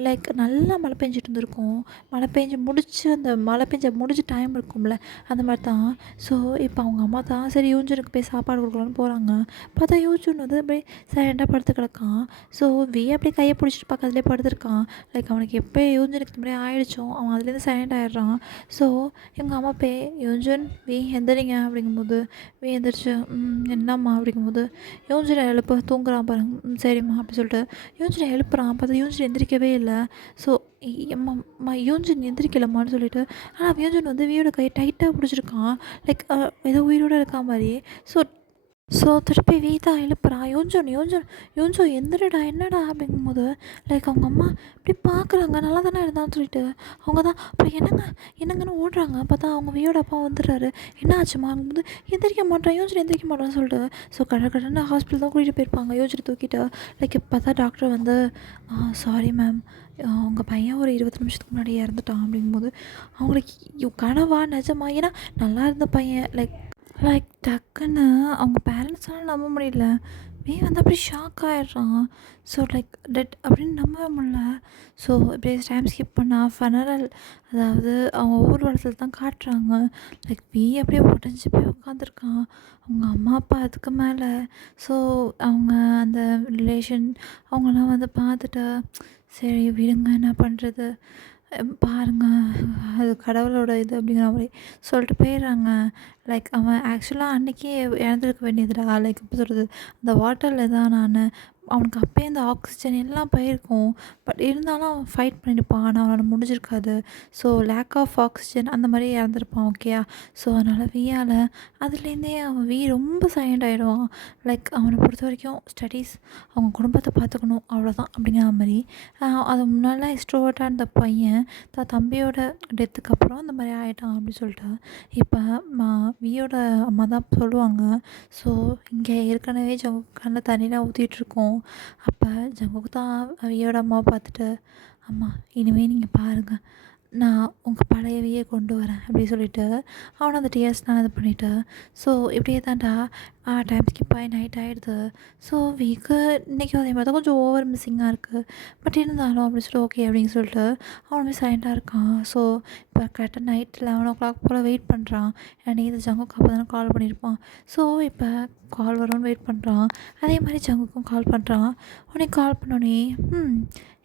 லைக் நல்லா மழை பெஞ்சிட்டு இருந்திருக்கும். மழை பெஞ்சு முடிச்சு அந்த மழை பெஞ்ச முடிஞ்ச டைம் இருக்கும்ல அந்த மாதிரி தான். ஸோ இப்போ அவங்க அம்மா தான் சரி யூஜனுக்கு போய் சாப்பாடு கொடுக்கலான்னு போகிறாங்க. பார்த்தா யூஜன் வந்து அப்படியே சைலண்டாக படுத்து கிடக்கான். ஸோ அப்படியே கையை பிடிச்சிட்டு பக்கத்துலேயே படுத்துருக்கான். லைக் அவனுக்கு எப்போ யூஜனுக்கு இந்த மாதிரி ஆகிடுச்சோ அவன் அதுலேருந்து சைலண்ட் ஆகிடுறான். ஸோ எங்கள் அம்மா போய் யூஜன் எந்திரிங்க அப்படிங்கும்போது எந்திரிச்சு என்னம்மா அப்படிங்கும்போது யூஜனை எழுப்ப தூங்குறான் பாருங்க. சரிம்மா அப்படி சொல்லிட்டு யூஜனை எழுப்புறான். பார்த்தா யூஜன் எந்திரிக்கவே இல்லை. ஸோ யூஜன் எந்திரிக்கலம்மான்னு சொல்லிட்டு ஆனால் யூஜன் வந்து வியோட கையை டைட்டாக பிடிச்சிருக்கான். லைக் ஏதோ உயிரோடு இருக்கா மாதிரி. திருப்பி வீதா எழுப்புறா. யோஞ்சோ எந்திரடா என்னடா அப்படிங்கும்போது லைக் அவங்க அம்மா இப்படி பார்க்குறாங்க. நல்லா தானே இருந்தான்னு சொல்லிட்டு அவங்க தான் அப்புறம் என்னங்கன்னு ஓடுறாங்க. பார்த்தா அவங்க வியோட அப்பா வந்துடுறாரு. என்ன ஆச்சுமாங்கும்போது எந்திரிக்க மாட்டான்னு சொல்லிட்டு ஸோ கடற்கடன்னு ஹாஸ்பிட்டல் தான் கூட்டிகிட்டு போயிருப்பாங்க யோஜனை தூக்கிட்டு. லைக் பார்த்தா டாக்டர் வந்து சாரி மேம் உங்கள் பையன் ஒரு 20 நிமிஷத்துக்கு முன்னாடி இறந்துட்டான் அப்படிங்கும்போது அவங்களுக்கு கனவா நிஜமா. ஏன்னா நல்லா இருந்த பையன் லைக் டக்குன்னு அவங்க பேரண்ட்ஸால் நம்ப முடியல. வந்து அப்படியே ஷாக் ஆகிடுறான். ஸோ லைக் டெட் அப்படின்னு நம்பவே முடியல. ஸோ இப்படியே டைம் ஸ்கிப் பண்ணால் ஃபனரல் அதாவது அவங்க ஊர்வலத்தில் தான் காட்டுறாங்க. லைக் அப்படியே உடஞ்சி போய் உட்காந்துருக்கான். அவங்க அம்மா அப்பா அதுக்கு மேலே. ஸோ அவங்க அந்த ரிலேஷன் அவங்களாம் வந்து பார்த்துட்டு சரி விடுங்க என்ன பண்ணுறது பாருங்க அது கடவுளோட இது அப்படிங்கிற மாதிரி சொல்லிட்டு போயிடுறாங்க. லைக் அவன் ஆக்சுவலாக அன்றைக்கே இறந்துருக்க வேண்டியதுடா. லைக் எப்படி சொல்கிறது அந்த வாட்டரில் தான் அவனுக்கு அப்போயே இந்த ஆக்சிஜன் எல்லாம் போயிருக்கும். பட் இருந்தாலும் அவன் ஃபைட் பண்ணியிருப்பான். ஆனால் அவனால் முடிஞ்சிருக்காது. ஸோ லேக் ஆஃப் ஆக்சிஜன் அந்த மாதிரி இறந்துருப்பான் ஓகேயா. ஸோ அதனால் வியால் அதுலேருந்தே அவன் ரொம்ப சைலண்ட் ஆகிடுவான். லைக் அவனை பொறுத்த வரைக்கும் ஸ்டடீஸ் அவங்க குடும்பத்தை பார்த்துக்கணும் அவ்வளோதான் அப்படிங்கிற மாதிரி. அது முன்னால் எக்ஸ்ட்ரோவர்ட்டாக இருந்த பையன் தம்பியோட டெத்துக்கு அப்புறம் இந்த மாதிரி ஆகிட்டான் அப்படின்னு சொல்லிட்டு இப்போ வியோட அம்மா தான் சொல்லுவாங்க. ஸோ இங்கே ஏற்கனவே கண்ணில் தண்ணிலாம் ஊற்றிட்டுருக்கோம். அப்போ ஜங்குக்கு தான் வியோட அம்மாவை பார்த்துட்டு அம்மா இனிமேல் நீங்கள் பாருங்கள் நான் உங்கள் பழையவையே கொண்டு வரேன் அப்படி சொல்லிவிட்டு அவனை அந்த டிஎஸ்லாம் இது பண்ணிவிட்டு ஸோ இப்படியே தான்டா டைம் ஸ்கிப் ஆகி நைட் ஆகிடுது. ஸோ வீக்கு இன்றைக்கி அதே மாதிரி தான் கொஞ்சம் ஓவர் மிஸ்ஸிங்காக இருக்குது. பட் இருந்தாலும் அப்படின்னு சொல்லிட்டு ஓகே அப்படின்னு சொல்லிட்டு அவனுமே சைலண்டாக இருக்கான். ஸோ இப்போ கரெக்டாக நைட் 11 o'clock போல் வெயிட் பண்ணுறான். ஏன்னா இது ஜங்குக்கு அப்போ தானே கால் பண்ணியிருப்பான். ஸோ இப்போ கால் வரும்னு வெயிட் பண்ணுறான். அதே மாதிரி ஜங்குக்கும் கால் பண்ணுறான். உடனே கால் பண்ணோடனே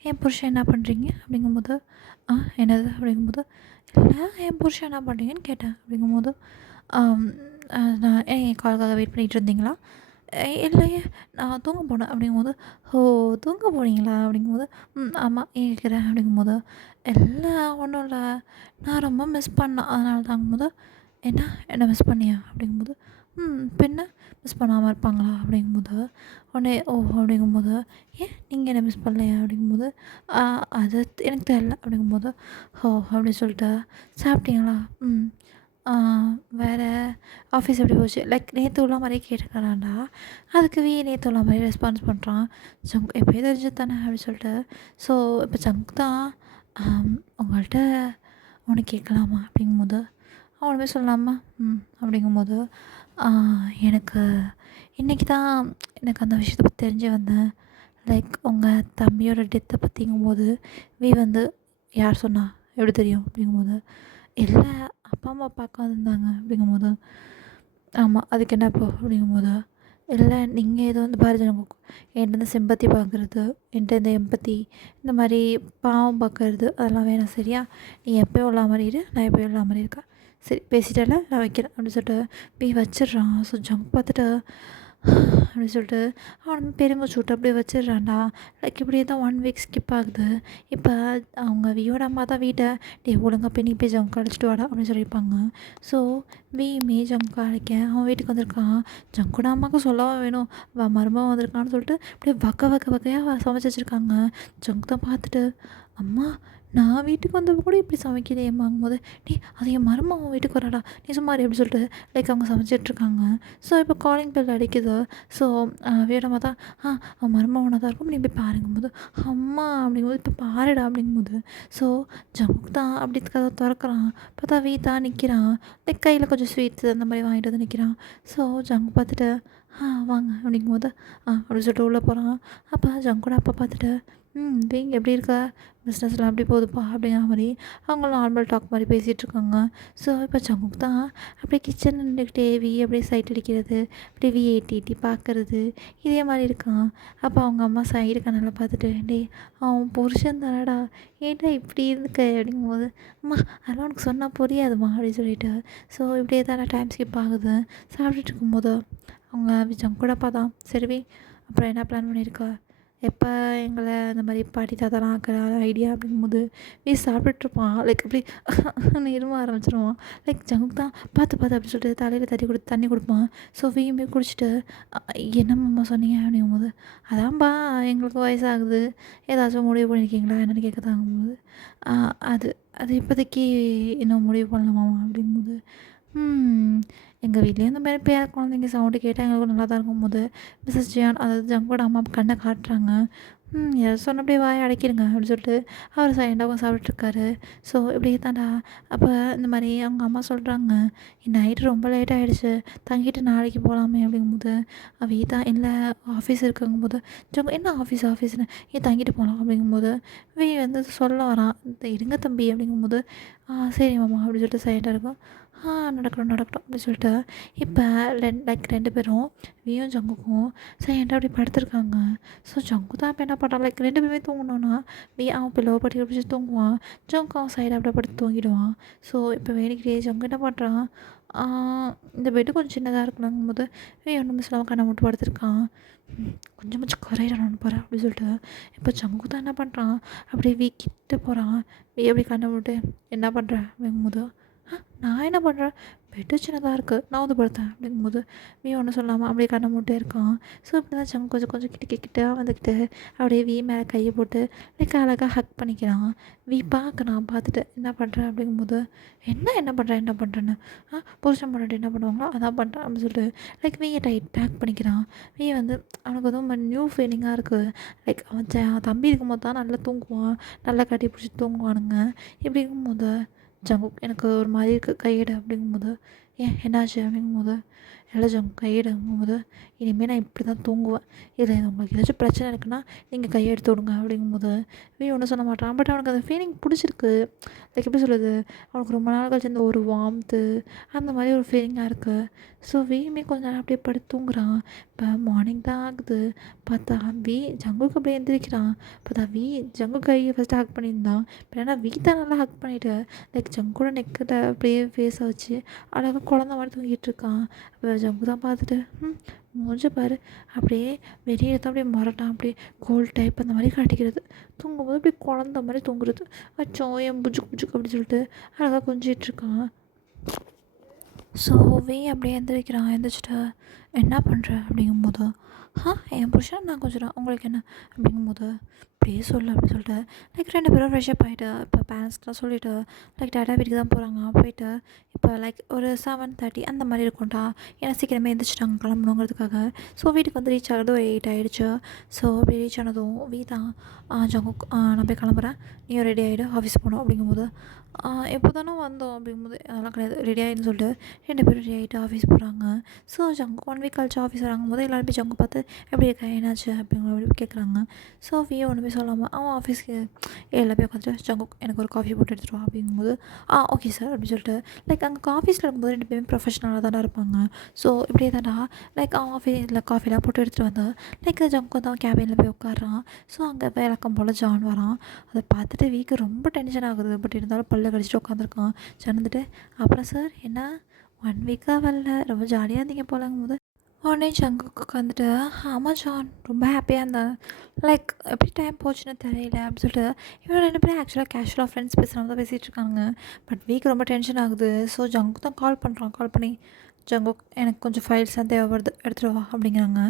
என் புருஷன் என்ன பண்ணுறீங்க அப்படிங்கும்போது என்னது அப்படிங்கும்போது இல்லை என் புருஷன் என்ன பண்ணுறீங்கன்னு கேட்டேன் அப்படிங்கும்போது நான் என் காலுக்காக வெயிட் பண்ணிகிட்டு இருந்தீங்களா இல்லையே நான் தூங்க போனேன் அப்படிங்கும்போது தூங்க போனீங்களா அப்படிங்கும்போது ஆமாம் ஏன் கேட்குறேன் அப்படிங்கும்போது எல்லாம் ஒன்றும் இல்லை நான் ரொம்ப மிஸ் பண்ணேன் அதனால தாங்கும்போது என்ன மிஸ் பண்ணியா அப்படிங்கும்போது பின்ன மிஸ் பண்ணாமல் இருப்பாங்களா அப்படிங்கும்போது, உடனே ஓ அப்படிங்கும்போது, ஏன் நீங்கள் என்ன மிஸ் பண்ணலையா அப்படிங்கும்போது, "ஆ, அது எனக்கு தெரியல" அப்படிங்கும்போது, ஓ அப்படின்னு சொல்லிட்டு, சாப்பிட்டீங்களா? ம். ஆ, வேறு ஆஃபீஸ் எப்படி போச்சு? லைக் நேற்று உள்ள மாதிரியே கேட்டுக்கிறான்டா. அதுக்கு நேற்று உள்ள மாதிரி ரெஸ்பான்ஸ் பண்ணுறான். ஜங்க் எப்பயும் தெரிஞ்சது தானே அப்படின்னு சொல்லிட்டு. ஸோ இப்போ ஜங்க் தான் உங்கள்கிட்ட ஒன்று கேட்கலாமா அப்படிங்கும்போது, அவனுமே சொல்லலாமா? அப்படிங்கும்போது, ஆ, எனக்கு இன்றைக்கி தான் எனக்கு அந்த விஷயத்தை பற்றி தெரிஞ்சு வந்தேன். லைக் உங்கள் தம்பியோட டெத்தை பற்றிங்கும்போது, வந்து யார் சொன்னா? எப்படி தெரியும்? அப்படிங்கும்போது, இல்ல அப்பா, அம்மா பார்க்க வந்திருந்தாங்க அப்படிங்கும்போது, ஆமாம். அதுக்கு என்ன இப்போ? அப்படிங்கும்போது, இல்ல நீங்கள் ஏதோ வந்து பாரு என்கிட்ட இந்த சிம்பத்தி பார்க்குறது, என்கிட்ட இந்த எம்பத்தி, இந்த மாதிரி பாவம் பார்க்கறது அதெல்லாம் வேணாம் சரியா? நீ எப்பயும் உள்ள மாதிரி இரு, நான் எப்பயும் உள்ள மாதிரி இருக்கேன். சரி பேசிட்டேன்ல நான் வைக்கிறேன் அப்படின்னு சொல்லிட்டு வச்சிடுறான். ஸோ ஜங்க் பார்த்துட்டு அப்படின்னு சொல்லிட்டு அவனுமே பெருமூச்சு விட்டு அப்படியே வச்சிடுறான்டா. லைக் இப்படியே தான் 1 வீக் ஸ்கிப் ஆகுது. இப்போ அவங்க வியோட அம்மா தான் வீட்டை ஒழுங்கா போய் நீ போய் ஜங்க் அழைச்சிட்டு வாடா அப்படின்னு சொல்லியிருப்பாங்க. ஸோ வீமே ஜங்க் அழைக்க அவன் வீட்டுக்கு வந்திருக்கான். ஜங்கோட அம்மாவுக்கு சொல்லவா வேணும், மருமகன் வந்திருக்கான்னு சொல்லிட்டு அப்படியே வகையாக சமைச்சு வச்சுருக்காங்க. ஜங்க் தான் பார்த்துட்டு, அம்மா நான் வீட்டுக்கு வந்தப்போ கூட இப்படி சமைக்கிறியேம்மாங்கும்போது, அது என் மருமகன் வீட்டுக்கு வராடா, நீ சும்மா இரு அப்படின்னு சொல்லிட்டு லைக் அவங்க சமைச்சிட்ருக்காங்க. ஸோ இப்போ காலிங் பெல் அடிக்குது. ஸோ வீடம்மா தான் அவன் மருமகனாக தான் இருக்கும், நீ போய் பாருங்கும்போது, அம்மா அப்படிங்கும்போது இப்போ பாருடா அப்படிங்கும்போது, ஸோ ஜங்க் தான் அப்படி கதவை திறக்கிறான். பார்த்தா தான் நிற்கிறான். லைக் கையில் கொஞ்சம் ஸ்வீட்ஸு அந்த மாதிரி வாங்கிட்டு வந்து நிற்கிறான். ஸோ ஜங்க் பார்த்துட்டு, வாங்க அப்படிங்கும்போது, அப்படின்னு சொல்லிட்டு உள்ளே போகிறான். அப்போ ஜங்கோட அப்பா பார்த்துட்டு, எப்படி இருக்க, பிஸ்னஸ்லாம் எப்படி போகுதுப்பா அப்படிங்கிற மாதிரி அவங்க நார்மல் டாக் மாதிரி பேசிகிட்ருக்காங்க. ஸோ இப்போ ஜங்குக் தான் அப்படியே கிச்சன் நின்றுக்கிட்டே அப்படியே சைட் அடிக்கிறது, அப்படியே எட்டி பார்க்குறது, இதே மாதிரி இருக்கான். அப்போ அவங்க அம்மா சைடு கண்ணால் பார்த்துட்டு, அவன் புருஷன் தானடா, ஏன்டா இப்படி இருந்துக்க அப்படிங்கும்போது, அம்மா அதெல்லாம் உனக்கு சொன்னால் புரியாதுமா அப்படின்னு சொல்லிட்டு. ஸோ இப்படியே தானே டைம் ஸ்கிப் ஆகுது. சாப்பிட்டுட்டு இருக்கும்போது அவங்க ஜங்கோட அப்பா தான், சரி அப்புறம் என்ன பிளான் பண்ணியிருக்கா, எப்போ எங்களை இந்த மாதிரி பாட்டி தாத்தாலாம் ஆக்கிற ஐடியா அப்படிங்கும்போது சாப்பிட்டுட்ருப்பான். லைக் அப்படி இரும ஆரம்பிச்சிருவான். லைக் ஜங்குக் தான் பார்த்து பார்த்து அப்படி சொல்லிட்டு தலையில் தண்ணி கொடுப்பான். ஸோ வீயுமே குடிச்சிட்டு, என்னம்மா சொன்னீங்க அப்படிங்கும்போது, அதான்பா எங்களுக்கு வயசாகுது, ஏதாச்சும் முடிவு பண்ணியிருக்கீங்களா என்னென்னு கேட்க தாங்கும்போது, அது அது இப்போதைக்கு இன்னும் முடிவு பண்ணலாமாம்மா அப்படிங்கும்போது, எங்கள் வீட்லேயும் இந்த மாதிரி பேர குழந்தைங்க சவுண்டு கேட்டால் எங்களுக்கும் நல்லா தான் இருக்கும்போது, மிஸ்ஸஸ் ஜியான் அதாவது ஜங்கோட அம்மா கண்ணை காட்டுறாங்க. ஏதாவது சொன்னபடியே வாயை அடைக்கிடுங்க அப்படின்னு சொல்லிட்டு அவர் சைலண்டாகவும் சாப்பிட்டுருக்காரு. ஸோ இப்படியே தான்டா. அப்போ இந்த மாதிரி அவங்க அம்மா சொல்கிறாங்க, நைட்டு ரொம்ப லேட் ஆகிடுச்சு, தங்கிட்டு நாளைக்கு போகலாமே அப்படிங்கும்போது, தான் இல்லை ஆஃபீஸ் இருக்குங்கும்போது, ஜங்கு என்ன ஆஃபீஸ்னு ஏன் தங்கிட்டு போகலாம் அப்படிங்கும்போது, வந்து சொல்ல வரான், இருங்க தம்பி அப்படிங்கும்போது, சரி மாமா அப்படின்னு சொல்லிட்டு சைலண்டாக இருக்கும். நடக்கட்டும் அப்படின்னு சொல்லிட்டு இப்போ லைக் 2 பேரும் வியும் ஜங்குக்கும் சைலண்டாக அப்படி படுத்துருக்காங்க. ஸோ ஜங்கு தான் இப்போ என்ன பண்ணுறான், லைக் 2 பேருமே தூங்கினோன்னா அவன் பிள்ளை பட்டி பிடிச்சி தூங்குவான். ஜங்கு அவன் சைடாக அப்படியே படுத்து தூங்கிடுவான். ஸோ இப்போ வேணிக்கிட்டே ஜங்கு என்ன பண்ணுறான், இந்த பெட்டு கொஞ்சம் சின்னதாக இருக்கணுங்கும்போது ஒன்றும் மிஸ் இல்லாமல் கண்ணை மட்டும் படுத்துருக்கான். கொஞ்சமாச்சும் குறையிடணும்னு போகிறேன் அப்படின்னு சொல்லிட்டு இப்போ ஜங்கு தான் என்ன பண்ணுறான், அப்படியே கிட்ட போகிறான். எப்படி கண்ணை விட்டு என்ன பண்ணுறேன் அப்படிங்கும்போது, நான் என்ன பண்ணுறேன், பெட்டு சின்னதாக இருக்குது, நான் வந்து படுத்தேன் அப்படிங்கும்போது ஒன்றும் சொல்லாமல் அப்படியே கண்ணை மூட்டே இருக்கான். ஸோ இப்படி தான் ஜங்கு கொஞ்சம் கொஞ்சம் கிட்ட வந்துக்கிட்டு அப்படியே மேலே கையை போட்டு லைக் அழகாக ஹக் பண்ணிக்கிறான். பார்க்குறான். பார்த்துட்டு என்ன பண்ணுறேன் அப்படிங்கும்போது, என்ன பண்ணுறேன்னு, புருஷன் பொண்டாட்டி என்ன பண்ணுவாங்களோ அதான் பண்ணுறேன் அப்படின்னு சொல்லிட்டு லைக் டேக் பண்ணிக்கிறான். வந்து அவனுக்கு வந்து நியூ ஃபீலிங்காக இருக்குது. லைக் அவன் தம்பி இருக்கும்போது தான் நல்லா தூங்குவான், நல்லா கட்டி பிடிச்சி தூங்குவானுங்க. இப்படி இருக்கும்போது ஜங்குக் எனக்கு ஒரு மாதிரி இருக்குது கையெடு அப்படிங்கும்போது, ஏன் என்னாச்சு அப்படிங்கும்போது, இல்லை ஜங்கு கையெடுங்கும்போது, இனிமேல் நான் இப்படி தான் தூங்குவேன், இதில் உங்களுக்கு ஏதாச்சும் பிரச்சனை இருக்குன்னா நீங்கள் கையெடுத்து விடுங்க அப்படிங்கும்போது ஒன்றும் சொல்ல மாட்டான். பட் அவனுக்கு அந்த ஃபீலிங் பிடிச்சிருக்கு. லைக் எப்படி சொல்கிறது, அவனுக்கு ரொம்ப நாள் கழிச்சு அந்த ஒரு வார்ம்த்து அந்த மாதிரி ஒரு ஃபீலிங்காக இருக்குது. ஸோ கொஞ்சம் நேரம் அப்படியே படுத்து தூங்குறான். இப்போ மார்னிங் தான் ஆகுது. பார்த்தா ஜங்குக்கு அப்படியே எழுந்திரிக்கிறான். பார்த்தா ஜங்கு கையை ஃபஸ்ட்டு ஹக் பண்ணியிருந்தான். இப்போ ஏன்னா தான் நல்லா ஹக் பண்ணிவிட்டு லைக் ஜங்கோட நெக்கில் அப்படியே ஃபேஸை வச்சு அழகாக குழந்த மாதிரி தூங்கிட்டு இருக்கான். அப்போ ஜங்கு தான் பார்த்துட்டு, மூஞ்ச பாரு அப்படியே வெளியே தான் அப்படியே மொரட்டான், அப்படியே கோல்ட் டைப் அந்த மாதிரி காட்டிக்கிறது. தூங்கும்போது அப்படியே குழந்த மாதிரி தூங்குறது. அச்சோ என் புஜுக் புஜுக் அப்படின்னு சொல்லிட்டு அழகாக கொஞ்சிகிட்ருக்கான். ஸோ அப்படியே எந்திரிக்கிறான். எந்திரிச்சிட்டு, "என்ன பண்ற?" அப்படிங்கும்போது, என் புருஷன் நான் கொஞ்சம் உங்களுக்கு என்ன?" அப்படிங்கும்போது, "இப்படியே சொல்லு" அப்படின்னு சொல்லிட்டு, லைக் 2 பேரும் ஃப்ரெஷ்அப் ஆகிட்டு, இப்போ பேரண்ட்ஸ்லாம் சொல்லிவிட்டு, லைக் டாடா வீட்டுக்கு தான் போகிறாங்க. போயிட்டு இப்போ லைக் ஒரு 7:30 அந்த மாதிரி இருக்கும்டா. ஏன்னா சீக்கிரமே எந்திரிச்சிட்டாங்க கிளம்பணுங்கிறதுக்காக. ஸோ வீட்டுக்கு வந்து ரீச் ஆகிறது ஒரு 8 ஆகிடுச்சு. ஸோ அப்படி ரீச் ஆனதும் வீதான் ஜங்குக், நான் போய் கிளம்புறேன், நீயும் ரெடி ஆகிடு, ஆஃபீஸ் போகணும் அப்படிங்கும்போது, எப்போ தானே வந்தோம் அப்படிங்கும்போது, அதெல்லாம் கிடையாது, ரெடி ஆகிடுன்னு சொல்லிட்டு 2 பேரும் ரெடி ஆகிட்டு ஆஃபீஸ் போகிறாங்க. ஸோ ஜங்கு 1 வீக் கழிச்சு ஆஃபீஸ் வராங்கும்போது எல்லோரும் போய் ஜங்கு பார்த்து, "எப்படி இருக்கா, என்னாச்சு?" அப்படிங்கிற மாதிரி கேட்குறாங்க. ஸோ ஒன்றுமே சொல்லாமல் அவன் ஆஃபீஸ்க்கு ஏழில் போய் உட்காந்துட்டு, "ஜங்குக் எனக்கு ஒரு காஃபி போட்டு எடுத்துகிட்டு வா" அப்படிங்கும்போது, ஓகே சார்" அப்படின்னு சொல்லிட்டு, லைக் அங்கே ஆஃபீஸில் இருக்கும்போது 2 பேரும் ப்ரொஃபஷனலாக தானே இருப்பாங்க. ஸோ இப்படியே தான்டா, லைக் அவன் ஆஃபீஸில் காஃபிலாம் போட்டு எடுத்துகிட்டு வந்தா, லைக் ஜங்கு வந்து அவன் கேபினில் போய் உட்காடுறான். ஸோ அங்கே வழக்கம் போல் ஜான் வரான். அதை பார்த்துட்டு வீக்கு ரொம்ப டென்ஷன் ஆகுது. பட் இருந்தாலும் பல்ல கடிச்சிட்டு உட்காந்துருக்கான். ஜான் வந்துட்டு, "அப்புறம் சார் என்ன 1 வீக்காக வரல, ரொம்ப ஜாலியாக இருந்தீங்க போலங்கும்போது." உடனே ஜங்குக்கு உட்காந்துட்டு, "ஆமாம் ஜான், ரொம்ப ஹாப்பியாக இருந்தேன், லைக் எப்படி டைம் போச்சுன்னு தெரியல" அப்படின்னு சொல்லிட்டு, இவங்க 2 பேரும் ஆக்சுவலாக கேஷுவலாக ஃப்ரெண்ட்ஸ் பேசுகிற தான் பேசிகிட்டு இருக்காங்க. பட் வீக் ரொம்ப டென்ஷன் ஆகுது. ஸோ ஜங்கு தான் கால் பண்ணுறான். கால் பண்ணி, "ஜங்குக் எனக்கு கொஞ்சம் ஃபைல்ஸ்லாம் தேவைப்படுது, எடுத்துகிட்டு வா" அப்படிங்கிறாங்க.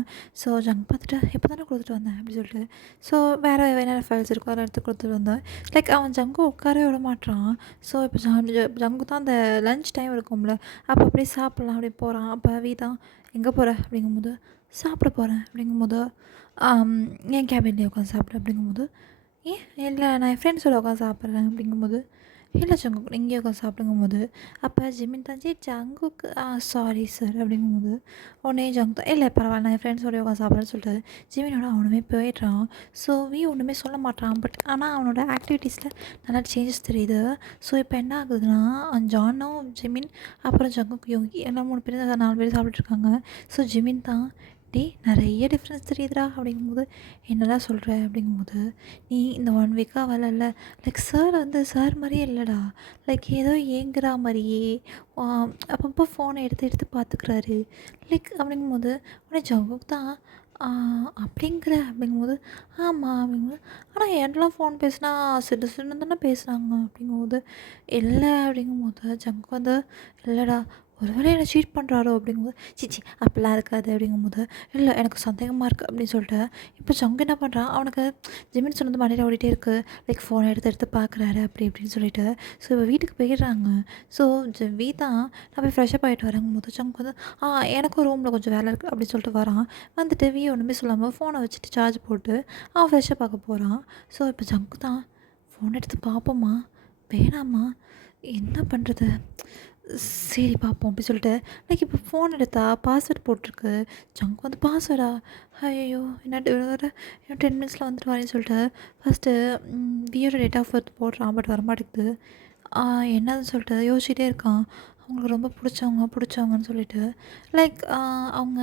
ஸோ ஜங்கு பார்த்துட்டு, "இப்போ தானே கொடுத்துட்டு வந்தேன்" அப்படின்னு சொல்லிட்டு, ஸோ வேறு என்னென்ன ஃபைல்ஸ் இருக்கோ அதெல்லாம் எடுத்து கொடுத்துட்டு வந்தேன். லைக் அவன் ஜங்கு உட்காரவே விட மாட்றான். ஸோ இப்போ ஜங்கு தான் அந்த லன்ச் டைம் இருக்கும்ல, அப்போ அப்படியே சாப்பிட்லாம் அப்படி போகிறான். அப்போ வீதான், "எங்கே போகிற?" அப்படிங்கும்போது, "சாப்பிட போகிறேன்" அப்படிங்கும்போது, "என் கேபின்லேயே உட்காந்து சாப்பிடு" அப்படிங்கும்போது, "ஏன்?" "இல்லை நான் என் ஃப்ரெண்ட்ஸோட உட்காந்து சாப்பிட்றேன்" அப்படிங்கும்போது, "இல்லை ஜங்குக் இங்கேயே உட்காந்து சாப்பிடுங்கும்போது", அப்போ ஜிமின் தான், ஜங்குக்கு சாரி சார்" அப்படிங்கும்போது, உடனே ஜங்கு தான், "இல்லை பரவாயில்ல நான் என் ஃப்ரெண்ட்ஸோடய உட்காந்து சாப்பிட்றேன்னு" சொல்லிட்டு ஜிமினோட அவனுமே போயிடுறான். ஸோ ஒன்றுமே சொல்ல மாட்டான். பட் ஆனால் அவனோட ஆக்டிவிட்டீஸில் நல்லா சேஞ்சஸ் தெரியுது. ஸோ இப்போ என்ன ஆகுதுன்னா, ஜானும் ஜிமின் அப்புறம் ஜங்குக் யோகி எல்லாம் 3 பேர் 4 பேர் சாப்பிட்டுட்ருக்காங்க. ஸோ ஜிமின் தான், "டேய் நிறைய டிஃப்ரென்ஸ் தெரியுதுடா" அப்படிங்கும்போது, "என்னடா சொல்கிற?" அப்படிங்கும்போது, "நீ இந்த 1 வீக்காக வரல, லைக் சார் வந்து சார் மாதிரியே இல்லைடா, லைக் ஏதோ ஏங்குறா மாதிரியே அப்பப்போ ஃபோனை எடுத்து எடுத்து பார்த்துக்கிறாரு லைக்" அப்படிங்கும்போது, உடனே ஜங்குக் தான், "அப்படிங்கிற?" அப்படிங்கும்போது, "ஆமாம்" அப்படிங்கும்போது, "ஆனால் என்கிட்டலாம் ஃபோன் பேசினா சிடு சிடுன்னு தானே பேசுகிறாங்க" அப்படிங்கும்போது, "இல்லை" அப்படிங்கும்போது, ஜங்குக் வந்து, "இல்லைடா ஒரு வேளை என்ன சீட் பண்ணுறாரோ" அப்படிங்கும்போது, "சிச்சி அப்படிலாம் இருக்காது" அப்படிங்கும்போது, "இல்லை எனக்கு சந்தேகமாக இருக்குது" அப்படின்னு சொல்லிட்டு, இப்போ ஜங்கு என்ன பண்ணுறான், அவனுக்கு ஜிமின் சொன்னது மண்டையில் ஓடிட்டே இருக்குது. லைக் ஃபோனை எடுத்து எடுத்து பார்க்குறாரு அப்படி இப்படின்னு சொல்லிட்டு. ஸோ இப்போ வீட்டுக்கு போயிடுறாங்க. ஸோ தான், "நான் போய் ஃப்ரெஷ்அப் ஆகிட்டு வரேங்கும்போது", ஜங்கு வந்து, எனக்கும் ரூமில் கொஞ்சம் வேலை இருக்குது" அப்படின்னு சொல்லிட்டு வரான். வந்துட்டு ஒன்றுமே சொல்லாமல் ஃபோனை வச்சுட்டு சார்ஜ் போட்டு அவன் ஃப்ரெஷ்அப் ஆக போகிறான். ஸோ இப்போ ஜங்கு தான், "ஃபோன் எடுத்து பார்ப்போமா வேணாமா, என்ன பண்ணுறது, சரி பார்ப்போம்" அப்படி சொல்லிட்டு, லைக் இப்போ ஃபோன் எடுத்தா பாஸ்வேர்ட் போட்டிருக்கு. ஜங்க் வந்து, "பாஸ்வேர்டா, ஐயோ என்ன வேறு இன்னும் 10 மினிட்ஸில் வந்துட்டு வரேன்னு" சொல்லிட்டு ஃபஸ்ட்டு வியோட டேட் ஆஃப் பர்த் போடுறான். பட் வரமாட்டேங்குது. என்னதுன்னு சொல்லிட்டு யோசிச்சுட்டே இருக்கான். அவங்களுக்கு ரொம்ப பிடிச்சவங்கன்னு சொல்லிட்டு, லைக் அவங்க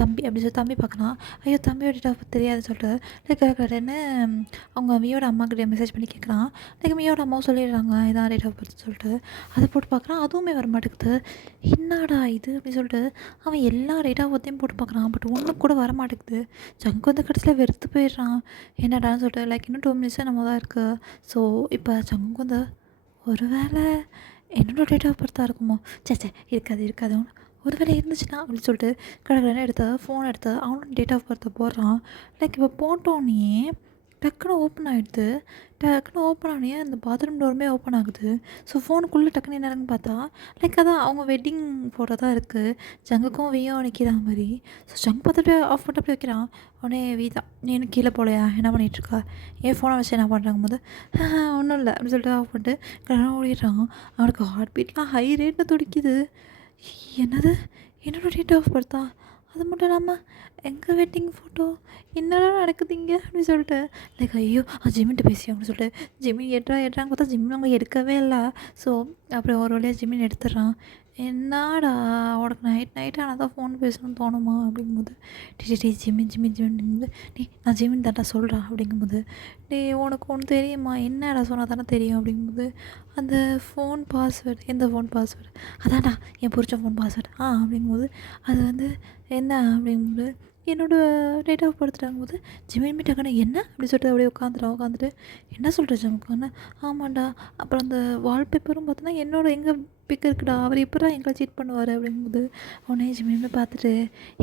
தம்பி அப்படி சொல்லி தம்பி பார்க்குறான். ஐயோ தம்பியோட டேட் ஆஃப் பர்த் தெரியாதுன்னு சொல்லிட்டு, லைக் கடன்னு அவங்க மியோட அம்மாக்கிட்ட மெசேஜ் பண்ணி கேட்குறான். லைக் மியோட அம்மாவும் சொல்லிடுறாங்க இதான் டேட் ஆஃப் பர்த்னு சொல்லிட்டு. அதை போட்டு பார்க்குறான், அதுவுமே வரமாட்டேங்குது. "என்னடா இது?" அப்படின்னு சொல்லிட்டு அவன் எல்லா டேட் ஆஃப் பர்த்தையும் போட்டு பார்க்குறான். பட் ஒன்று கூட வரமாட்டேங்குது. ஜங்க் வந்து கடைசியில் வெறுத்து போயிடுறான். என்னடான்னு சொல்லிட்டு, லைக் இன்னும் 2 மினிட்ஸ் நம்ம தான் இருக்குது. ஸோ இப்போ ஜங்க் வந்து, "ஒரு வேளை என்னோட டேட் ஆஃப் பர்த்தாக இருக்குமோ, ச்சே இருக்காது ஒரு வேளை இருந்துச்சுன்னா" அப்படின்னு சொல்லிட்டு கடகடன்னு எடுத்து ஃபோன் எடுத்து அவனோட டேட் ஆஃப் பர்த்தை போடுறான். லைக் இப்போ போட்டோன்னே டக்குனு ஓப்பன் ஆகிடுது. டக்குனு ஓப்பன் ஆனோடனே அந்த பாத்ரூம் டோருமே ஓப்பன் ஆகுது. ஸோ ஃபோனுக்குள்ளே டக்குனு என்ன இருக்குன்னு பார்த்தா, லைக் அதான் அவங்க வெட்டிங் ஃபோட்டோ தான் இருக்குது. ஜங்குக்கும் வியும் நிற்கிற மாதிரி. ஸோ ஜங்க் பார்த்துட்டு ஆஃப் பண்ணிட்டு அப்படியே வைக்கிறான். உடனே வி தான், "நீ இன்னும் கீழே போகலையா, என்ன பண்ணிகிட்ருக்கா, என் ஃபோனை வச்சு என்ன பண்ணுறாங்கும்போது", ஒன்றும் இல்லை" அப்படின்னு சொல்லிட்டு ஆஃப் பண்ணிட்டு கடகடன்னு ஓடிடுறான். அவனுக்கு ஹார்ட் பீட்லாம் ஹை ரேட்டில் துடிக்குது. என்னது, என்னோட டேட் ஆஃப் பர்த்தா, அது மட்டும் இல்லாமல் எங்கள் வெட்டிங் ஃபோட்டோ, என்னடா நடக்குது இங்கே அப்படின்னு சொல்லிட்டு, லைக் ஐயோ ஜிம்மின்ட்டு பேசி அப்படின்னு சொல்லிட்டு ஜிம்மி எட்றான்னு பார்த்தா ஜிம்மி அவங்க எடுக்கவே இல்லை. ஸோ அப்புறம் ஒரு வழியாக ஜிம்மின் எடுத்துடுறான். "என்னடா உனக்கு நைட் ஆனால் தான் ஃபோன் பேசணும்னு தோணுமா?" அப்படிங்கும்போது, டே ஜிம்மின் "டேய் நான் ஜிம்மின் தான்டா சொல்கிறா" அப்படிங்கும்போது, "டேய் உனக்கு ஒன்று தெரியுமா, என்னடா சொன்னால் தானே தெரியும்" அப்படிங்கும்போது, "அந்த ஃபோன் பாஸ்வேர்டு எந்த ஃபோன் பாஸ்வேர்டு, அதான்டா என் புரிச்ச ஃபோன் பாஸ்வேர்டு அப்படிங்கும்போது, அது வந்து என்ன" அப்படிங்கும்போது, என்னோடய டேட் ஆஃப் பர்த்டாங்கும்போது, ஜிமின் டக்குனு "என்ன?" அப்படின்னு சொல்லிட்டு அப்படியே உட்காந்துட்டு, "என்ன சொல்கிற ஜமுக்கான்னு", "ஆமாண்டா, அப்புறம் அந்த வால்பேப்பரும் பார்த்தோன்னா எங்கள் பிக் இருக்குடா, அவர் எப்படிடா எங்களை சீட் பண்ணுவார் அப்படிங்கும்போது உடனே ஜிமின் பார்த்துட்டு,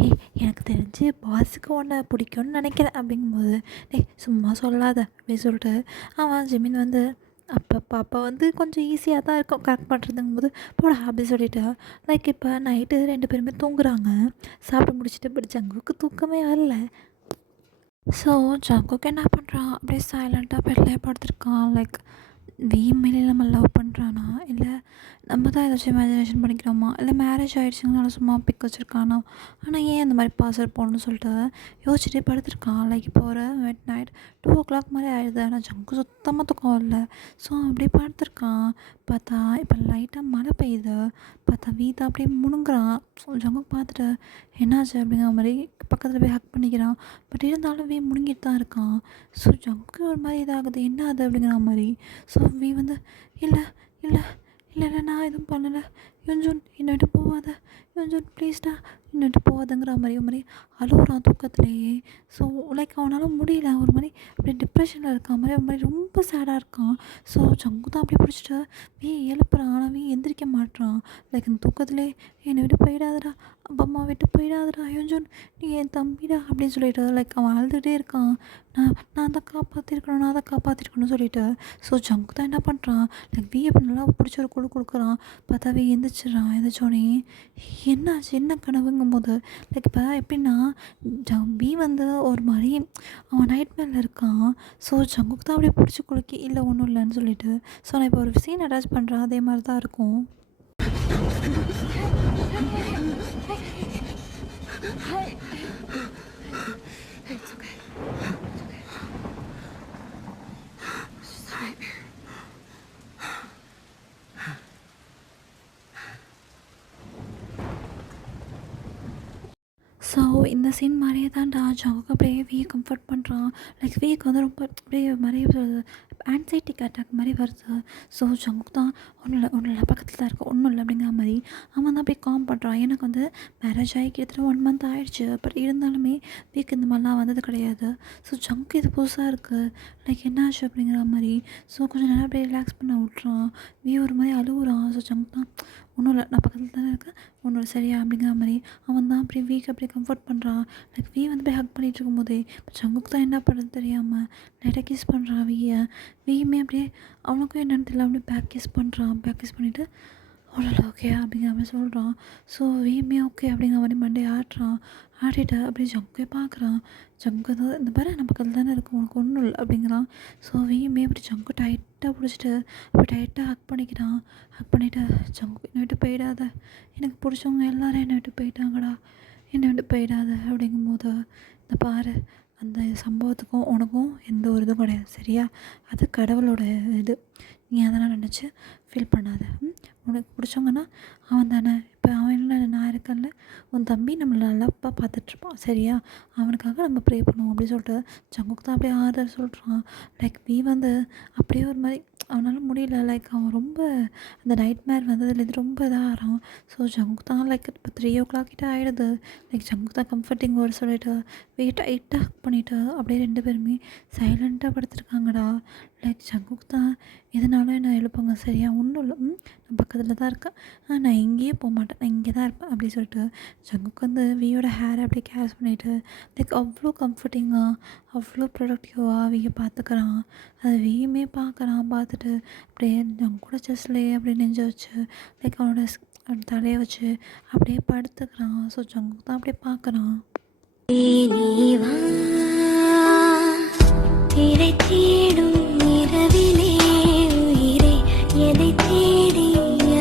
ஏய் எனக்கு தெரிஞ்சு பாஸுக்கு உன்னை பிடிக்கும்னு நினைக்கிறேன் அப்படிங்கும்போது, டேய் சும்மா சொல்லாத அப்படின்னு சொல்லிட்டு அவன் ஜிமின் வந்து அப்பப்போ அப்போ வந்து கொஞ்சம் ஈஸியாக தான் இருக்கும் கரெக்ட் பண்ணுறதுங்கும்போது போடா அப்படி சொல்லிட்டு லைக் இப்போ நைட்டு 2 பேருமே தூங்குறாங்க. சாப்பிட்டு முடிச்சுட்டு பட் ஜங்குக்கு தூக்கமே வரல. ஸோ ஜங்குக்கு என்ன பண்ணுறான் அப்படியே சைலண்ட்டாக பெட்லேயே படுத்திருக்கான். லைக் மேலே நம்ம லவ் பண்ணுறானா, இல்லை நம்ம தான் ஏதாச்சும் இமேஜினேஷன் பண்ணிக்கிறோமா, இல்லை மேரேஜ் ஆகிடுச்சுங்கனால சும்மா பிக் வச்சுருக்கானா, ஆனால் ஏன் அந்த மாதிரி பாஸ்வேர்ட் போடணும்னு சொல்லிட்டு யோசிச்சுட்டே படுத்திருக்கான். லைக் இப்போ ஒரு மிட் நைட் 2 o'clock மாதிரி ஆயிடுது. ஆனால் ஜங்கு சுத்தமாக தூக்கம் இல்லை. ஸோ அப்படியே படுத்திருக்கான். பார்த்தா இப்போ லைட்டாக மழை பெய்யுது. பார்த்தா வீட்டை அப்படியே முணுங்குறான். ஜங்கு பார்த்துட்டு என்னாச்சு அப்படிங்கிற மாதிரி பக்கத்தில் போய் ஹக் பண்ணிக்கிறான். பட் இருந்தாலும் முணுங்கிட்டு தான் இருக்கான். ஸோ ஜங்கு ஒரு மாதிரி இதாகுது, என்ன அது அப்படிங்கிற மாதிரி. ஸோ வந்து இல்லை இல்லை இல்லை இல்லை நான் எதுவும் பண்ணலை, யுன்ஜுன் என்னை விட்டு போகாத, யுன்ஜுன் ப்ளீஸ்டா என்னை விட்டு போகாதங்கிற மாதிரி ஒரு மாதிரி அழுகுறான் தூக்கத்துலேயே. ஸோ லைக் அவனால் முடியல, ஒரு மாதிரி அப்படியே டிப்ரெஷனில் இருக்க மாதிரி ஒரு மாதிரி ரொம்ப சேடாக இருக்கான். ஸோ ஜங்கு தான் அப்படியே பிடிச்சிட்டு எழுப்புறான். ஆனால் எந்திரிக்க மாட்டான். லைக் இந்த தூக்கத்துலேயே என்னை விட்டு போயிடாதடா, அப்பா அம்மா விட்டு போயிடாதடா யுன்ஜுன், நீ என் தம்பிடா அப்படின்னு சொல்லிட்டு லைக் அவன் அழுதுகிட்டே இருக்கான். நான் தான் காப்பாற்றிருக்கணும், நான் தான் காப்பாற்றிருக்கணும்னு சொல்லிட்டு. ஸோ ஜங்கு தான் என்ன பண்ணுறான், லைக் அப்படி நல்லா பிடிச்ச ஒரு குழு கொடுக்குறான். பார்த்தா எந்திரிச்சிடறான். எந்திரிச்சோடனே என்னாச்சு என்ன கனவுங்கும் போது லைக் இப்போ எப்படின்னா வந்து ஒரு மாதிரி அவன் நைட் மேலே இருக்கான். ஸோ ஜங்குக்கு தான் அப்படியே பிடிச்சி குலுக்கி இல்லை ஒன்றும் இல்லைன்னு சொல்லிட்டு. ஸோ நான் இப்போ ஒரு சீன் அட்டாச் பண்ணுறேன், அதே மாதிரி தான் இருக்கும். ஸோ இந்த சீன் மாதிரியே தான்டா ஜங்குக்கு அப்படியே கம்ஃபர்ட் பண்ணுறான். லைக் வந்து ரொம்ப அப்படியே நிறைய ஆன்சைட்டிக் அட்டாக் மாதிரி வருது. ஸோ ஜங்குக்கு தான் ஒன்றும் இல்லை பக்கத்தில் தான் இருக்குது, ஒன்றும் இல்லை அப்படிங்கிற மாதிரி அவன் தான் அப்படியே காம் பண்ணுறான். எனக்கு வந்து மேரேஜ் ஆகி கிட்டத்தட்ட 1 month ஆகிடுச்சு. பட் இருந்தாலுமே இந்த மாதிரிலாம் வந்தது கிடையாது. ஸோ ஜங்கு இது புதுசாக இருக்குது, லைக் என்ன ஆச்சு அப்படிங்கிற மாதிரி. ஸோ கொஞ்சம் நேரம் அப்படியே ரிலாக்ஸ் பண்ண விட்றான். ஒரு மாதிரி அழுகுறான். ஸோ ஜங்கு தான் ஒன்றும் இல்லை நான் பக்கத்தில் தானே இருக்கேன், ஒன்றும் இல்லை சரியா அப்படிங்கிற மாதிரி அவன் தான் அப்படியே அப்படியே கம்ஃபர்ட் பண்ணுறான். லைக் வந்து அப்படியே ஹக் பண்ணிகிட்டு இருக்கும்போதே இப்போ ஜங்குக்கு தான் என்ன பண்ணுறது தெரியாமல் லைட்டாக கிஸ் பண்ணுறான். வீயுமே அப்படியே அவனுக்கும் என்னென்னு தெரியல அப்படியே பேக் கிஸ் பண்ணுறான். பேக் கிஸ் பண்ணிவிட்டு அவ்வளோ ஓகே அப்படிங்கிற மாதிரி சொல்கிறான். ஸோ வீயுமே ஓகே அப்படிங்கிற மாதிரி மண்டே ஆடுறான். ஆடிட்டு அப்படியே ஜங்கை பார்க்குறான். ஜங்கு தான் இந்த பாரு நம்ம பக்கத்தில் தானே இருக்கும், உனக்கு ஒன்றும் இல்லை அப்படிங்கிறான். ஸோ வீயுமே அப்படி ஜங்கு டைட்டாக பிடிச்சிட்டு அப்படி டைட்டாக ஹக் பண்ணிக்கிறான். ஹக் பண்ணிவிட்டு ஜங்கு என்னை விட்டு போயிடாத, எனக்கு பிடிச்சவங்க எல்லோரும் என்னை விட்டு போயிட்டாங்கடா, என்னை விட்டு போயிடாத அப்படிங்கும்போது இந்த பாரு அந்த சம்பவத்துக்கும் உனக்கும் எந்த ஒரு இதுவும் கிடையாது சரியா, அது கடவுளோட இது, நீ அதெல்லாம் நினச்சி ஃபீல் பண்ணாத. உனக்கு பிடிச்சவங்கன்னா அவன் தானே, இப்போ அவன் இல்லை நான் இருக்கேன்ல, உன் தம்பி நம்மளை நல்லாப்பா பார்த்துட்ருப்பான் சரியா, அவனுக்காக நம்ம ப்ரே பண்ணுவோம் அப்படின்னு சொல்லிட்டு ஜங்குக்கு தான் அப்படியே ஆறுதல் சொல்கிறான். லைக் வந்து அப்படியே ஒரு மாதிரி அவனால் முடியல. லைக் அவன் ரொம்ப அந்த நைட் மேர் வந்ததுலேருந்து ரொம்ப இதாகிறான். ஸோ ஜங்குக்கு தான் லைக் இப்போ 3 o'clock கிட்ட ஆகிடுது. லைக் ஜங்குக்கு தான் கம்ஃபர்டிங் வேர்டு சொல்லிவிட்டு டைட்டாக ஹக் பண்ணிவிட்டு அப்படியே 2 பேருமே சைலண்ட்டாக படுத்துருக்காங்கடா. லைக் ஜங்குக்கு தான் எதனாலும் என்ன எழுப்புங்க சரியா, ஒன்றும் இல்லை, நான் பக்கத்தில் தான் இருக்கேன், நான் எங்கேயும் போக மாட்டேன், நான் இங்கே தான் இருப்பேன் அப்படின்னு சொல்லிட்டு ஜங்குக்கு வந்து வீயோட ஹேரை அப்படியே கேர்ஸ் பண்ணிவிட்டு லைக் அவ்வளோ கம்ஃபர்டிங்காக அவ்வளோ ப்ரொடக்டிவாக பார்த்துக்கிறான். அது வீயுமே பார்க்குறான். பார்த்துட்டு அப்படியே ஜங்கூட செஸ்லேயே அப்படியே நெஞ்ச வச்சு லைக் அவனோட தலையை வச்சு அப்படியே படுத்துக்கிறான். ஸோ ஜங்குக்கு தான் அப்படியே பார்க்குறான். தேடும் இரவிலே உயிரே எதை தேடி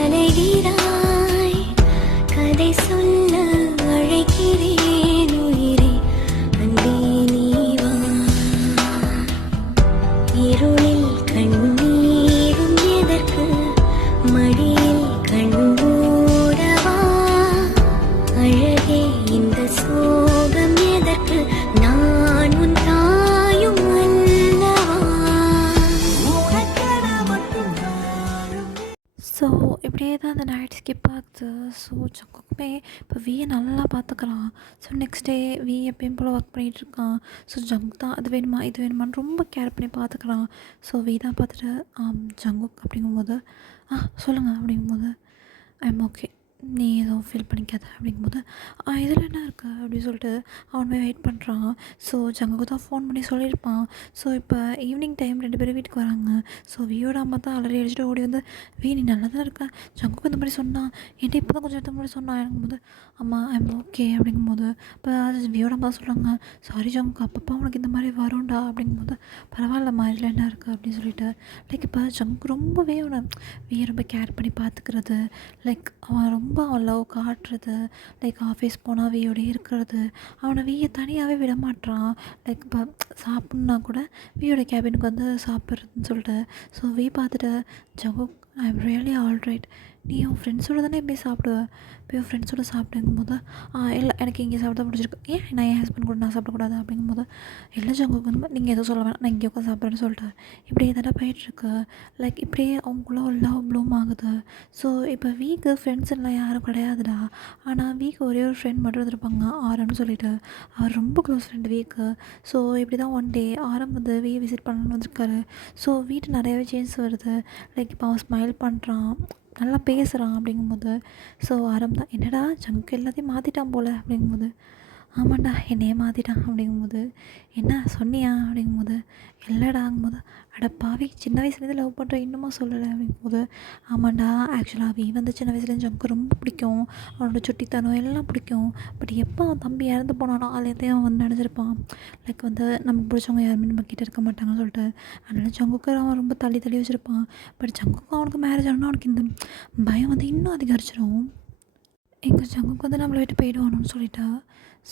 அலைகிறாய், கதை சொல்ல அழைக்கிறேன் உயிரே அன்பே நீவா, இருளில் கண்ணீரும் எதற்கு, மடியில் கண்மூடவா, அழகே இந்த சோகம் எதற்கு, நான் உன் தாயும் ஸோ இப்படியே தான் அந்த நைட் ஸ்கிப் ஆகுது. ஸோ ஜங்குக்குமே இப்போ நல்லா பார்த்துக்கிறான். ஸோ நெக்ஸ்ட் டே எப்பயும் போல் ஒர்க் பண்ணிகிட்ருக்கான். ஸோ ஜங்கு தான் அது வேணுமா இது வேணுமான்னு ரொம்ப கேர் பண்ணி பார்த்துக்கிறான். ஸோ தான் பார்த்துட்டு ஜங்குக் அப்படிங்கும்போது சொல்லுங்கள் அப்படிங்கும்போது ஐம் ஓகே. நீ எதுவும் ஃபீல் பண்ணிக்காத அப்படிங்கும்போது, இதில என்ன இருக்கு அப்படின்னு சொல்லிட்டு அவன் போய் வெயிட் பண்ணுறான். ஸோ ஜங்குக்கு தான் ஃபோன் பண்ணி சொல்லியிருப்பான். ஸோ இப்போ ஈவினிங் டைம் 2 பேரும் வீட்டுக்கு வராங்க. ஸோ வியோட அம்மா தான் அலறி அடிச்சுட்டு ஓடி வந்து, நீ நல்லா தான் இருக்க. ஜங்குக்கு இந்த மாதிரி சொன்னான். என்கிட்ட இப்போ தான் கொஞ்சம் நேரத்துக்கு முன்னாடி சொன்னான் அப்படிங்கும்போது, அம்மா ஐம் ஓகே அப்படிங்கும்போது, இப்போ வியோட அம்மா சொல்கிறாங்க, சாரி ஜங்குக்கு அப்பப்போ உனக்கு இந்த மாதிரி வரும்டா அப்படிங்கும்போது, பரவாயில்லம்மா இதில் என்ன இருக்குது அப்படின்னு சொல்லிட்டு, லைக் இப்போ ஜங்குக்கு ரொம்பவே அவனை ரொம்ப கேர் பண்ணி பார்த்துக்கிறது, லைக் அவன் லவ் காட்டுறது, லைக் ஆஃபீஸ் போனால் வியோடயே இருக்கிறது, அவனை தனியாகவே விட மாட்றான். லைக் இப்போ சாப்பிட்ணுன்னா கூட வியோட கேபினுக்கு வந்து சாப்பிட்றதுன்னு சொல்லிட்டு, ஸோ பார்த்துட்டு ஜகு ஐ எம் ரியலி ஆல்ரைட், நீ உன் ஃப்ரெண்ட்ஸோட தானே போய் சாப்பிடுவ, போய் உன் ஃப்ரெண்ட்ஸோட சாப்பிடுங்கும்போது, இல்லை எனக்கு இங்கே சாப்பிட பிடிச்சிருக்கு, ஏன் நான் என் ஹஸ்பண்ட் கூட நான் சாப்பிடக்கூடாது அப்படிங்கும்போது, இல்லை ஜங்குக்கு வந்து நீங்கள் எதுவும் சொல்ல வேணாம், நான் இங்கே உட்காந்து சாப்பிட்றேன்னு சொல்லிட்டு இப்படியே தானே போயிட்டுருக்கு. லைக் இப்படியே அவங்களுக்குள்ள ஒரு லவ் ப்ளூம் ஆகுது. ஸோ இப்போ ஃப்ரெண்ட்ஸ் எல்லாம் யாரும் கிடையாதுடா. ஆனால் ஒரே ஒரு ஃப்ரெண்ட் மட்டும் இருந்திருப்பாங்க, ஆரம்னு சொல்லிட்டு. அவர் ரொம்ப க்ளோஸ் ஃப்ரெண்ட் ஸோ இப்படி தான் ஒன் டே ஆரம் வந்து விசிட் பண்ணணும்னு வந்திருக்காரு. ஸோ வீட்டு நிறையவே சேஞ்ச் வருது. லைக் இப்போ அவன் ஸ்மைல் பண்ணுறான், நல்லா பேசுகிறான் அப்படிங்கும்போது, ஸோ ஆரம் தான், என்னடா ஜங்க் எல்லாத்தையும் மாற்றிட்டான் போல் அப்படிங்கும்போது, ஆமாண்டா என்னையே மாற்றிட்டான் அப்படிங்கும்போது, என்ன சொன்னியா அப்படிங்கும்போது, இல்லைடாங்கும்போது, அட பாவி சின்ன வயசுலேருந்து லவ் பண்ணுற இன்னுமா சொல்லலை அப்படிங்கும்போது, ஆமாண்டா ஆக்சுவலாக வந்து சின்ன வயசுலேருந்து ஜங்க்கு ரொம்ப பிடிக்கும், அவனோட சுட்டித்தனம் எல்லாம் பிடிக்கும். பட் எப்போ அவன் தம்பி இறந்து போனானோ அதுலேருந்தே அவன் வந்து நினச்சிருப்பான், லைக் வந்து நமக்கு பிடிச்சவங்க யாருமே நம்ம கிட்டே இருக்க மாட்டாங்கன்னு சொல்லிட்டு. அதனால் ஜங்குக்கு அவன் ரொம்ப தள்ளி தள்ளி வச்சுருப்பான். பட் ஜங்குக்கும் அவனுக்கு மேரேஜ் ஆனால் அவனுக்கு இந்த பயம் வந்து இன்னும் அதிகரிச்சிடும், எங்கள் ஜங்குக்கு வந்து நம்மளை விட்டு போயிடுவானோன்னு சொல்லிட்டா.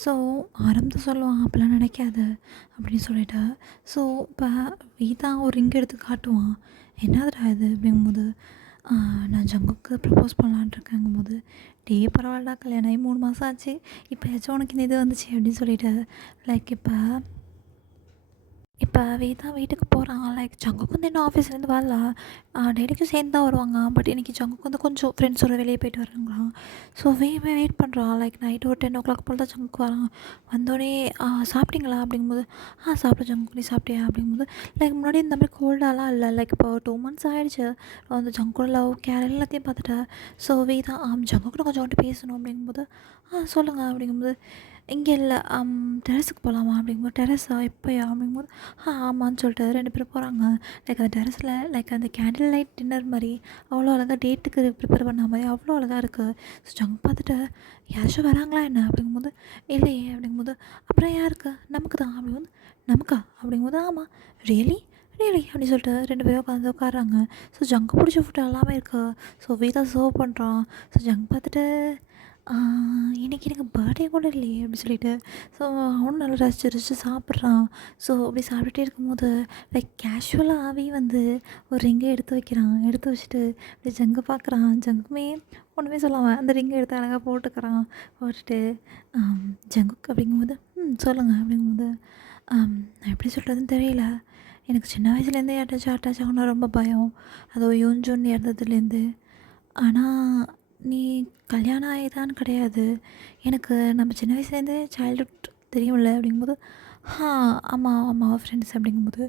ஸோ ஆரம்பத்தை சொல்லுவான், அப்போல்லாம் நினைக்காத அப்படின்னு சொல்லிட்டா. ஸோ இப்போ வீதான் ஒரு ரிங் எடுத்து காட்டுவான், என்னதுடா இது அப்படிங்கும்போது, நான் ஜங்குக்கு ப்ரப்போஸ் பண்ணலான்ட்டு இருக்கேங்கும்போது, பரவாயில்லடா கல்யாணம் ஆகி 3 மாதம் ஆச்சு, இப்போ ஏதாச்சும் உனக்கு இந்த இது வந்துச்சு அப்படின்னு சொல்லிட்டு, லைக் இப்போ தான் வீட்டுக்கு போகிறான். லைக் ஜங்குக்கு வந்து இன்னும் ஆஃபீஸ்லேருந்து வரல, டெய்லிக்கும் சேர்ந்து தான் வருவாங்க. பட் இன்றைக்கி ஜங்குக்கு வந்து கொஞ்சம் ஃப்ரெண்ட்ஸோட வெளியே போயிட்டு வராங்களாம். ஸோ வெயிட் பண்ணுறான். லைக் நைட்டு ஒரு 10 o'clock போல் தான் ஜங்குக்கு வரான். வந்தோடனே சாப்பிட்டீங்களா அப்படிங்கும்போது, சாப்பிட்ட ஜங்குக்கு, நீ சாப்பிட்டியா அப்படிங்கும்போது, லைக் முன்னாடி இந்த மாதிரி கோல்டாலாம் இல்லை, லைக் இப்போ 2 months ஆகிடுச்சு. அந்த ஜங்கோட லவ் கேர் எல்லாத்தையும் பார்த்துட்டா. ஸோ தான் ஜங்குக்கு கொஞ்சம் வந்துட்டு பேசணும் அப்படிங்கும்போது, சொல்லுங்கள் அப்படிங்கும்போது, இங்கே இல்லை டெரஸுக்கு போகலாமா அப்படிங்கும்போது, டெரஸா எப்போயா அப்படிங்கும்போது, ஆமான்னு சொல்லிட்டு 2 பேரும் போகிறாங்க. லைக் அந்த டெரஸில் லைக் அந்த கேண்டில் லைட் டின்னர் மாதிரி அவ்வளோ அழகாக, டேட்டுக்கு ப்ரிப்பேர் பண்ண மாதிரி அவ்வளோ அழகாக இருக்குது. ஸோ ஜங்க் பார்த்துட்டு, யாராச்சும் வராங்களா என்ன அப்படிங்கும்போது, இல்லையே அப்படிங்கும்போது, அப்புறம் யாருக்கு, நமக்கு தான் அப்படிங்கும்போது, நமக்கா அப்படிங்கும்போது, ஆமாம் ரியலி ரியலி அப்படின்னு சொல்லிட்டு 2 பேரும் உட்காடுறாங்க. ஸோ ஜங்க் பிடிச்ச ஃபுட் எல்லாமே இருக்குது. ஸோ வீதா சர்வ் பண்ணுறான். ஸோ ஜங்க் பார்த்துட்டு, இன்றைக்கி எனக்கு பர்த்டே கூட இல்லையே அப்படின்னு சொல்லிட்டு, ஸோ அவனும் நல்லா ரசித்து சாப்பிட்றான். ஸோ அப்படி சாப்பிட்டுட்டே இருக்கும்போது, லைக் கேஷுவலாகவே வந்து ஒரு ரிங்கை எடுத்து வைக்கிறான். எடுத்து வச்சுட்டு அப்படி ஜங்கை பார்க்குறான். ஜங்குக்குமே ஒன்றுமே சொல்லாமல் அந்த ரிங்கை எடுத்து அழகாக போட்டுக்கிறான். போட்டுட்டு ஜங்குக்கு அப்படிங்கும்போது, சொல்லுங்கள் அப்படிங்கும்போது, நான் எப்படி சொல்கிறதுன்னு தெரியல, எனக்கு சின்ன வயசுலேருந்தே யார்ட்டாச்சும் அட்டாச் ஆகணும் ரொம்ப பயம், அதுவும் யூன்ஜூன் இறந்ததுலேருந்து. ஆனால் நீ கல்யாணம் ஆகிதான்னு கிடையாது, எனக்கு நம்ம சின்ன வயசுலேருந்தே சைல்ட்ஹுட் தெரியும்ல அப்படிங்கும்போது, ஆமாம் ஆமாம் ஃப்ரெண்ட்ஸ் அப்படிங்கும்போது,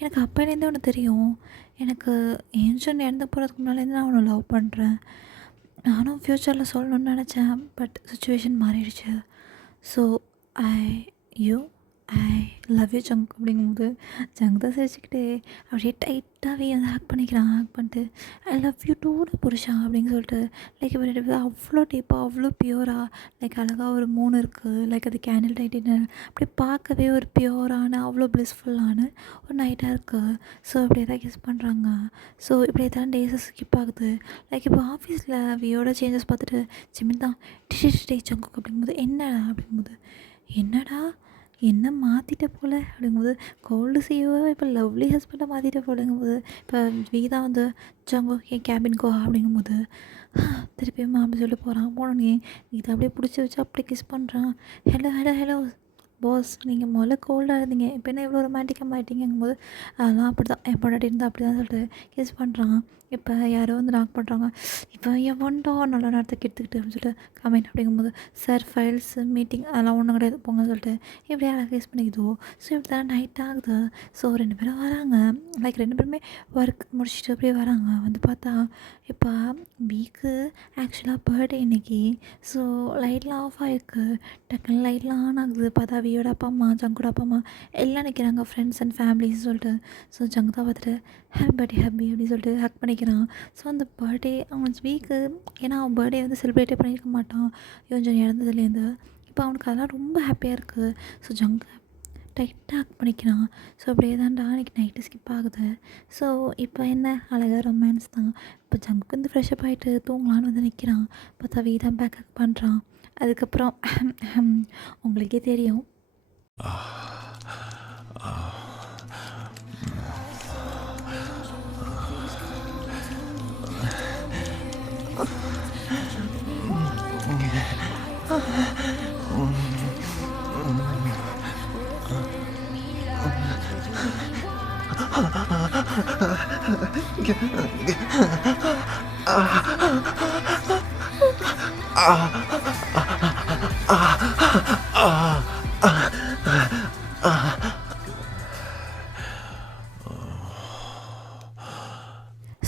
எனக்கு அப்போலேருந்தே ஒன்று தெரியும், எனக்கு ஏஞ்சல் இறந்து போகிறதுக்கு முன்னாலேருந்து நான் அவனை லவ் பண்ணுறேன், நானும் ஃப்யூச்சரில் சொல்லணும்னு நினச்சேன், பட் சுச்சுவேஷன் மாறிடுச்சு. So I you I love you junk அப்படிங்கும்போது, ஜங்க் தான் சிரிச்சுக்கிட்டே அப்படியே டைட்டாகவே வந்து ஹேக் பண்ணிக்கிறான். ஹேக் பண்ணிட்டு, ஐ லவ் யூ டூட புருஷா அப்படின்னு சொல்லிட்டு, லைக் இப்போ 2 பேரும் அவ்வளோ டீப்பாக அவ்வளோ பியூராக, லைக் அழகாக ஒரு மூணு இருக்குது, லைக் அது கேண்டில் லைட்டுன்னு அப்படியே பார்க்கவே ஒரு பியூரான அவ்வளோ ப்ளிஸ்ஃபுல்லான ஒரு நைட்டாக இருக்குது. ஸோ அப்படியே தான் கிஸ் பண்ணுறாங்க. ஸோ இப்படியே தான் டேஸை ஸ்கிப் ஆகுது. லைக் இப்போ ஆஃபீஸில் வியோட சேஞ்சஸ் பார்த்துட்டு ஜிமின் தான் டே ஜங்குக்கு அப்படிங்கும்போது, என்னடா அப்படிங்கும்போது, என்னடா என்ன மாற்றிட்ட போல் அப்படிங்கும்போது, கோல்டு சிஇஓவை இப்போ லவ்லி ஹஸ்பண்டை மாற்றிட்ட போலங்கும்போது, இப்போ வீதா வந்து ஜங்கு என் கேபின்கோ அப்படிங்கும்போது, திருப்பியும் அப்படி சொல்லிட்டு போகிறான். போனோடனே இதை அப்படியே பிடிச்சி வச்சு அப்படியே கிஸ் பண்ணுறான். ஹலோ ஹலோ ஹலோ பாஸ் நீங்கள் முதல்ல கோல்டாக இருந்தீங்க இப்போ என்ன இவ்வளோ ரொமான்டிக்காக மாட்டிங்கும்போது அதெல்லாம் அப்படி தான் என் பொண்டாட்டி இருந்தால் அப்படி தான் சொல்லிட்டு கிஸ் பண்ணுறான். இப்போ யாரோ வந்து நாக் பண்ணுறாங்க. இப்போ எவன்டா நல்ல நேரத்துக்கு எடுத்துக்கிட்டு அப்படின்னு சொல்லிட்டு கமெண்ட் அப்படிங்கும்போது சார் ஃபைல்ஸ் மீட்டிங் அதெல்லாம் ஒன்றும் கிடையாது போங்கன்னு சொல்லிட்டு இப்படி யாரை ஃபேஸ் பண்ணிக்குதோ. ஸோ இப்படி தான் நைட் ஆகுது. ஸோ 2 பேரும் வராங்க. லைக் 2 பேருமே ஒர்க் முடிச்சுட்டு அப்படியே வராங்க. வந்து பார்த்தா இப்போ வீக்கு ஆக்சுவலாக பர்த்டே இன்னைக்கு. ஸோ லைட்லாம் ஆஃப் ஆகிருக்கு. டக்குன்னு லைட்லாம் ஆன் ஆகுது. பார்த்தா வியோட அப்பா அம்மா ஜங்கோட அப்பா அம்மா எல்லாம் நிற்கிறாங்க ஃப்ரெண்ட்ஸ் அண்ட் ஃபேமிலிஸ் சொல்லிட்டு. ஸோ ஜங்கு தான் பார்த்துட்டு ஹாப்பி பர்த்டே ஹாப்பி அப்படின்னு சொல்லிட்டு ஹக் பண்ணிக்கிறான். ஸோ அந்த பர்த்டே அவன் வீக்கு ஏன்னா அவன் பர்த்டே வந்து செலிப்ரேட்டே பண்ணியிருக்க மாட்டான் கொஞ்சம் இறந்ததுலேருந்து. இப்போ அவனுக்கு அதெல்லாம் ரொம்ப ஹாப்பியாக இருக்குது. ஸோ ஜங்கு டைட்டாக ஹக் பண்ணிக்கிறான். ஸோ அப்படியே தான்டா அன்றைக்கி நைட்டு ஸ்கிப் ஆகுது. ஸோ இப்போ என்ன அழகாக ரொமான்ஸ் தான். இப்போ ஜங்குக்கு வந்து ஃப்ரெஷ்அப் ஆகிட்டு தூங்கலான்னு வந்து நிற்கிறான். பார்த்தா வீ தான் பேக் ஹக் பண்ணுறான். அதுக்கப்புறம் உங்களுக்கே தெரியும்.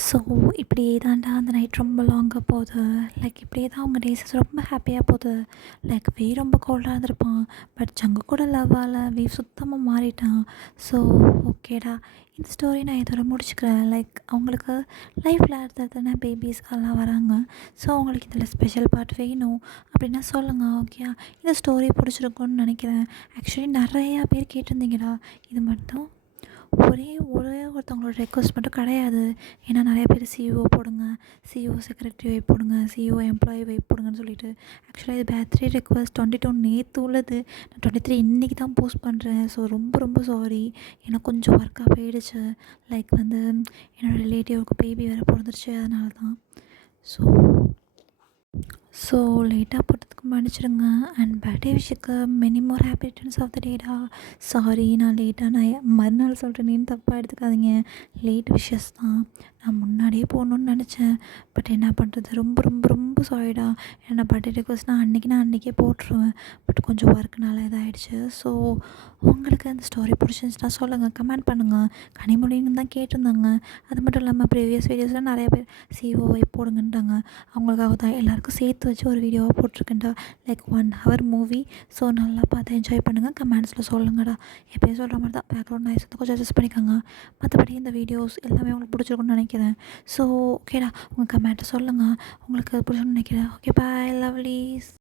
ஸோ இப்படியே தான்டா அந்த நைட் ரொம்ப லாங்காக போகுது. லைக் இப்படியே தான் அவங்க டேஸஸ் ரொம்ப ஹாப்பியாக போகுது. லைக் வீ ரொம்ப கோல்டாக இருந்திருப்பான். பட் ஜங்கு கூட லவ்வால் வீ சுத்தமாக மாறிட்டான். ஸோ ஓகேடா இந்த ஸ்டோரி நான் இதோட முடிச்சுக்கிறேன். லைக் அவங்களுக்கு லைஃப்பில் அடுத்தடுத்தான பேபிஸ் எல்லாம் வராங்க. ஸோ அவங்களுக்கு இதில் ஸ்பெஷல் பார்ட் வேணும் அப்படின்னா சொல்லுங்கள். ஓகே இந்த ஸ்டோரி பிடிச்சிருக்குன்னு நினைக்கிறேன். ஆக்சுவலி நிறையா பேர் கேட்டிருந்தீங்கடா. இது மட்டும் ஒரே ஒருத்தவங்களோட ரெக்வஸ்ட் மட்டும் கிடையாது. ஏன்னா நிறையா பேர் சிஇஓ போடுங்க, சிஇஓ செக்ரட்டரி வைப் போடுங்க, சிஇஓ எம்ப்ளாயி வைப் போடுங்கன்னு சொல்லிட்டு. ஆக்சுவலாக இது பர்த்டே ரெக்வஸ்ட் 22 நேற்று உள்ளது. நான் 23 இன்றைக்கி தான் போஸ்ட் பண்ணுறேன். ஸோ ரொம்ப ரொம்ப சாரி. ஏன்னா கொஞ்சம் ஒர்க்காக போயிடுச்சு. லைக் வந்து என்னோடய ரிலேட்டிவ்க்கு பேபி வேறு பிறந்துருச்சு. அதனால தான். ஸோ லேட்டாக போட்டதுக்கு மன்னிச்சிடுங்க. அண்ட் பர்த்டே விஷயக்கு many more happy returns of the டேடா. சாரி நான் லேட்டாக நான் மறுநாள் சொல்கிறேன்னு தப்பாக எடுத்துக்காதீங்க. லேட் விஷஸ் தான். நான் முன்னாடியே போகணுன்னு நினச்சேன். பட் என்ன பண்ணுறது, ரொம்ப ரொம்ப ரொம்ப சாரிடா. ஏன்னா பர்த்டே ரெக்வஸ்ட் நான் அன்றைக்கே போட்டுருவேன். பட் கொஞ்சம் ஒர்க்குனால இதாகிடுச்சு. ஸோ உங்களுக்கு அந்த ஸ்டோரி பிடிச்சிருந்துச்சுன்னா சொல்லுங்கள், கமெண்ட் பண்ணுங்கள். கனிமொழின்னு தான் கேட்டிருந்தாங்க. அது மட்டும் இல்லாமல் ப்ரீவியஸ் வீடியோஸில் நிறைய பேர் சிஓவை போடுங்கன்ட்டாங்க. அவங்களுக்காக தான் எல்லாேருக்கும் சேர்த்து வச்சு ஒரு வீடியோவாக போட்டிருக்கேன்டா. Like 1 hour movie. ஸோ நல்லா பார்த்து என்ஜாய் பண்ணுங்கள். கமெண்ட்ஸில் சொல்லுங்கடா. எப்பயும் சொல்கிற மாதிரி தான் பேக்ரவுண்ட் நாய்ஸ் வந்து கொஞ்சம் அட்ஜஸ்ட் பண்ணிக்கோங்க. மற்றபடி இந்த வீடியோஸ் எல்லாமே உங்களுக்கு பிடிச்சிருக்குன்னு நினைக்கிறேன். ஸோ ஓகேடா உங்கள் கமெண்ட்டை சொல்லுங்கள். உங்களுக்கு பிடிச்சிருக்குன்னு நினைக்கிறேன். Okay bye lovelies.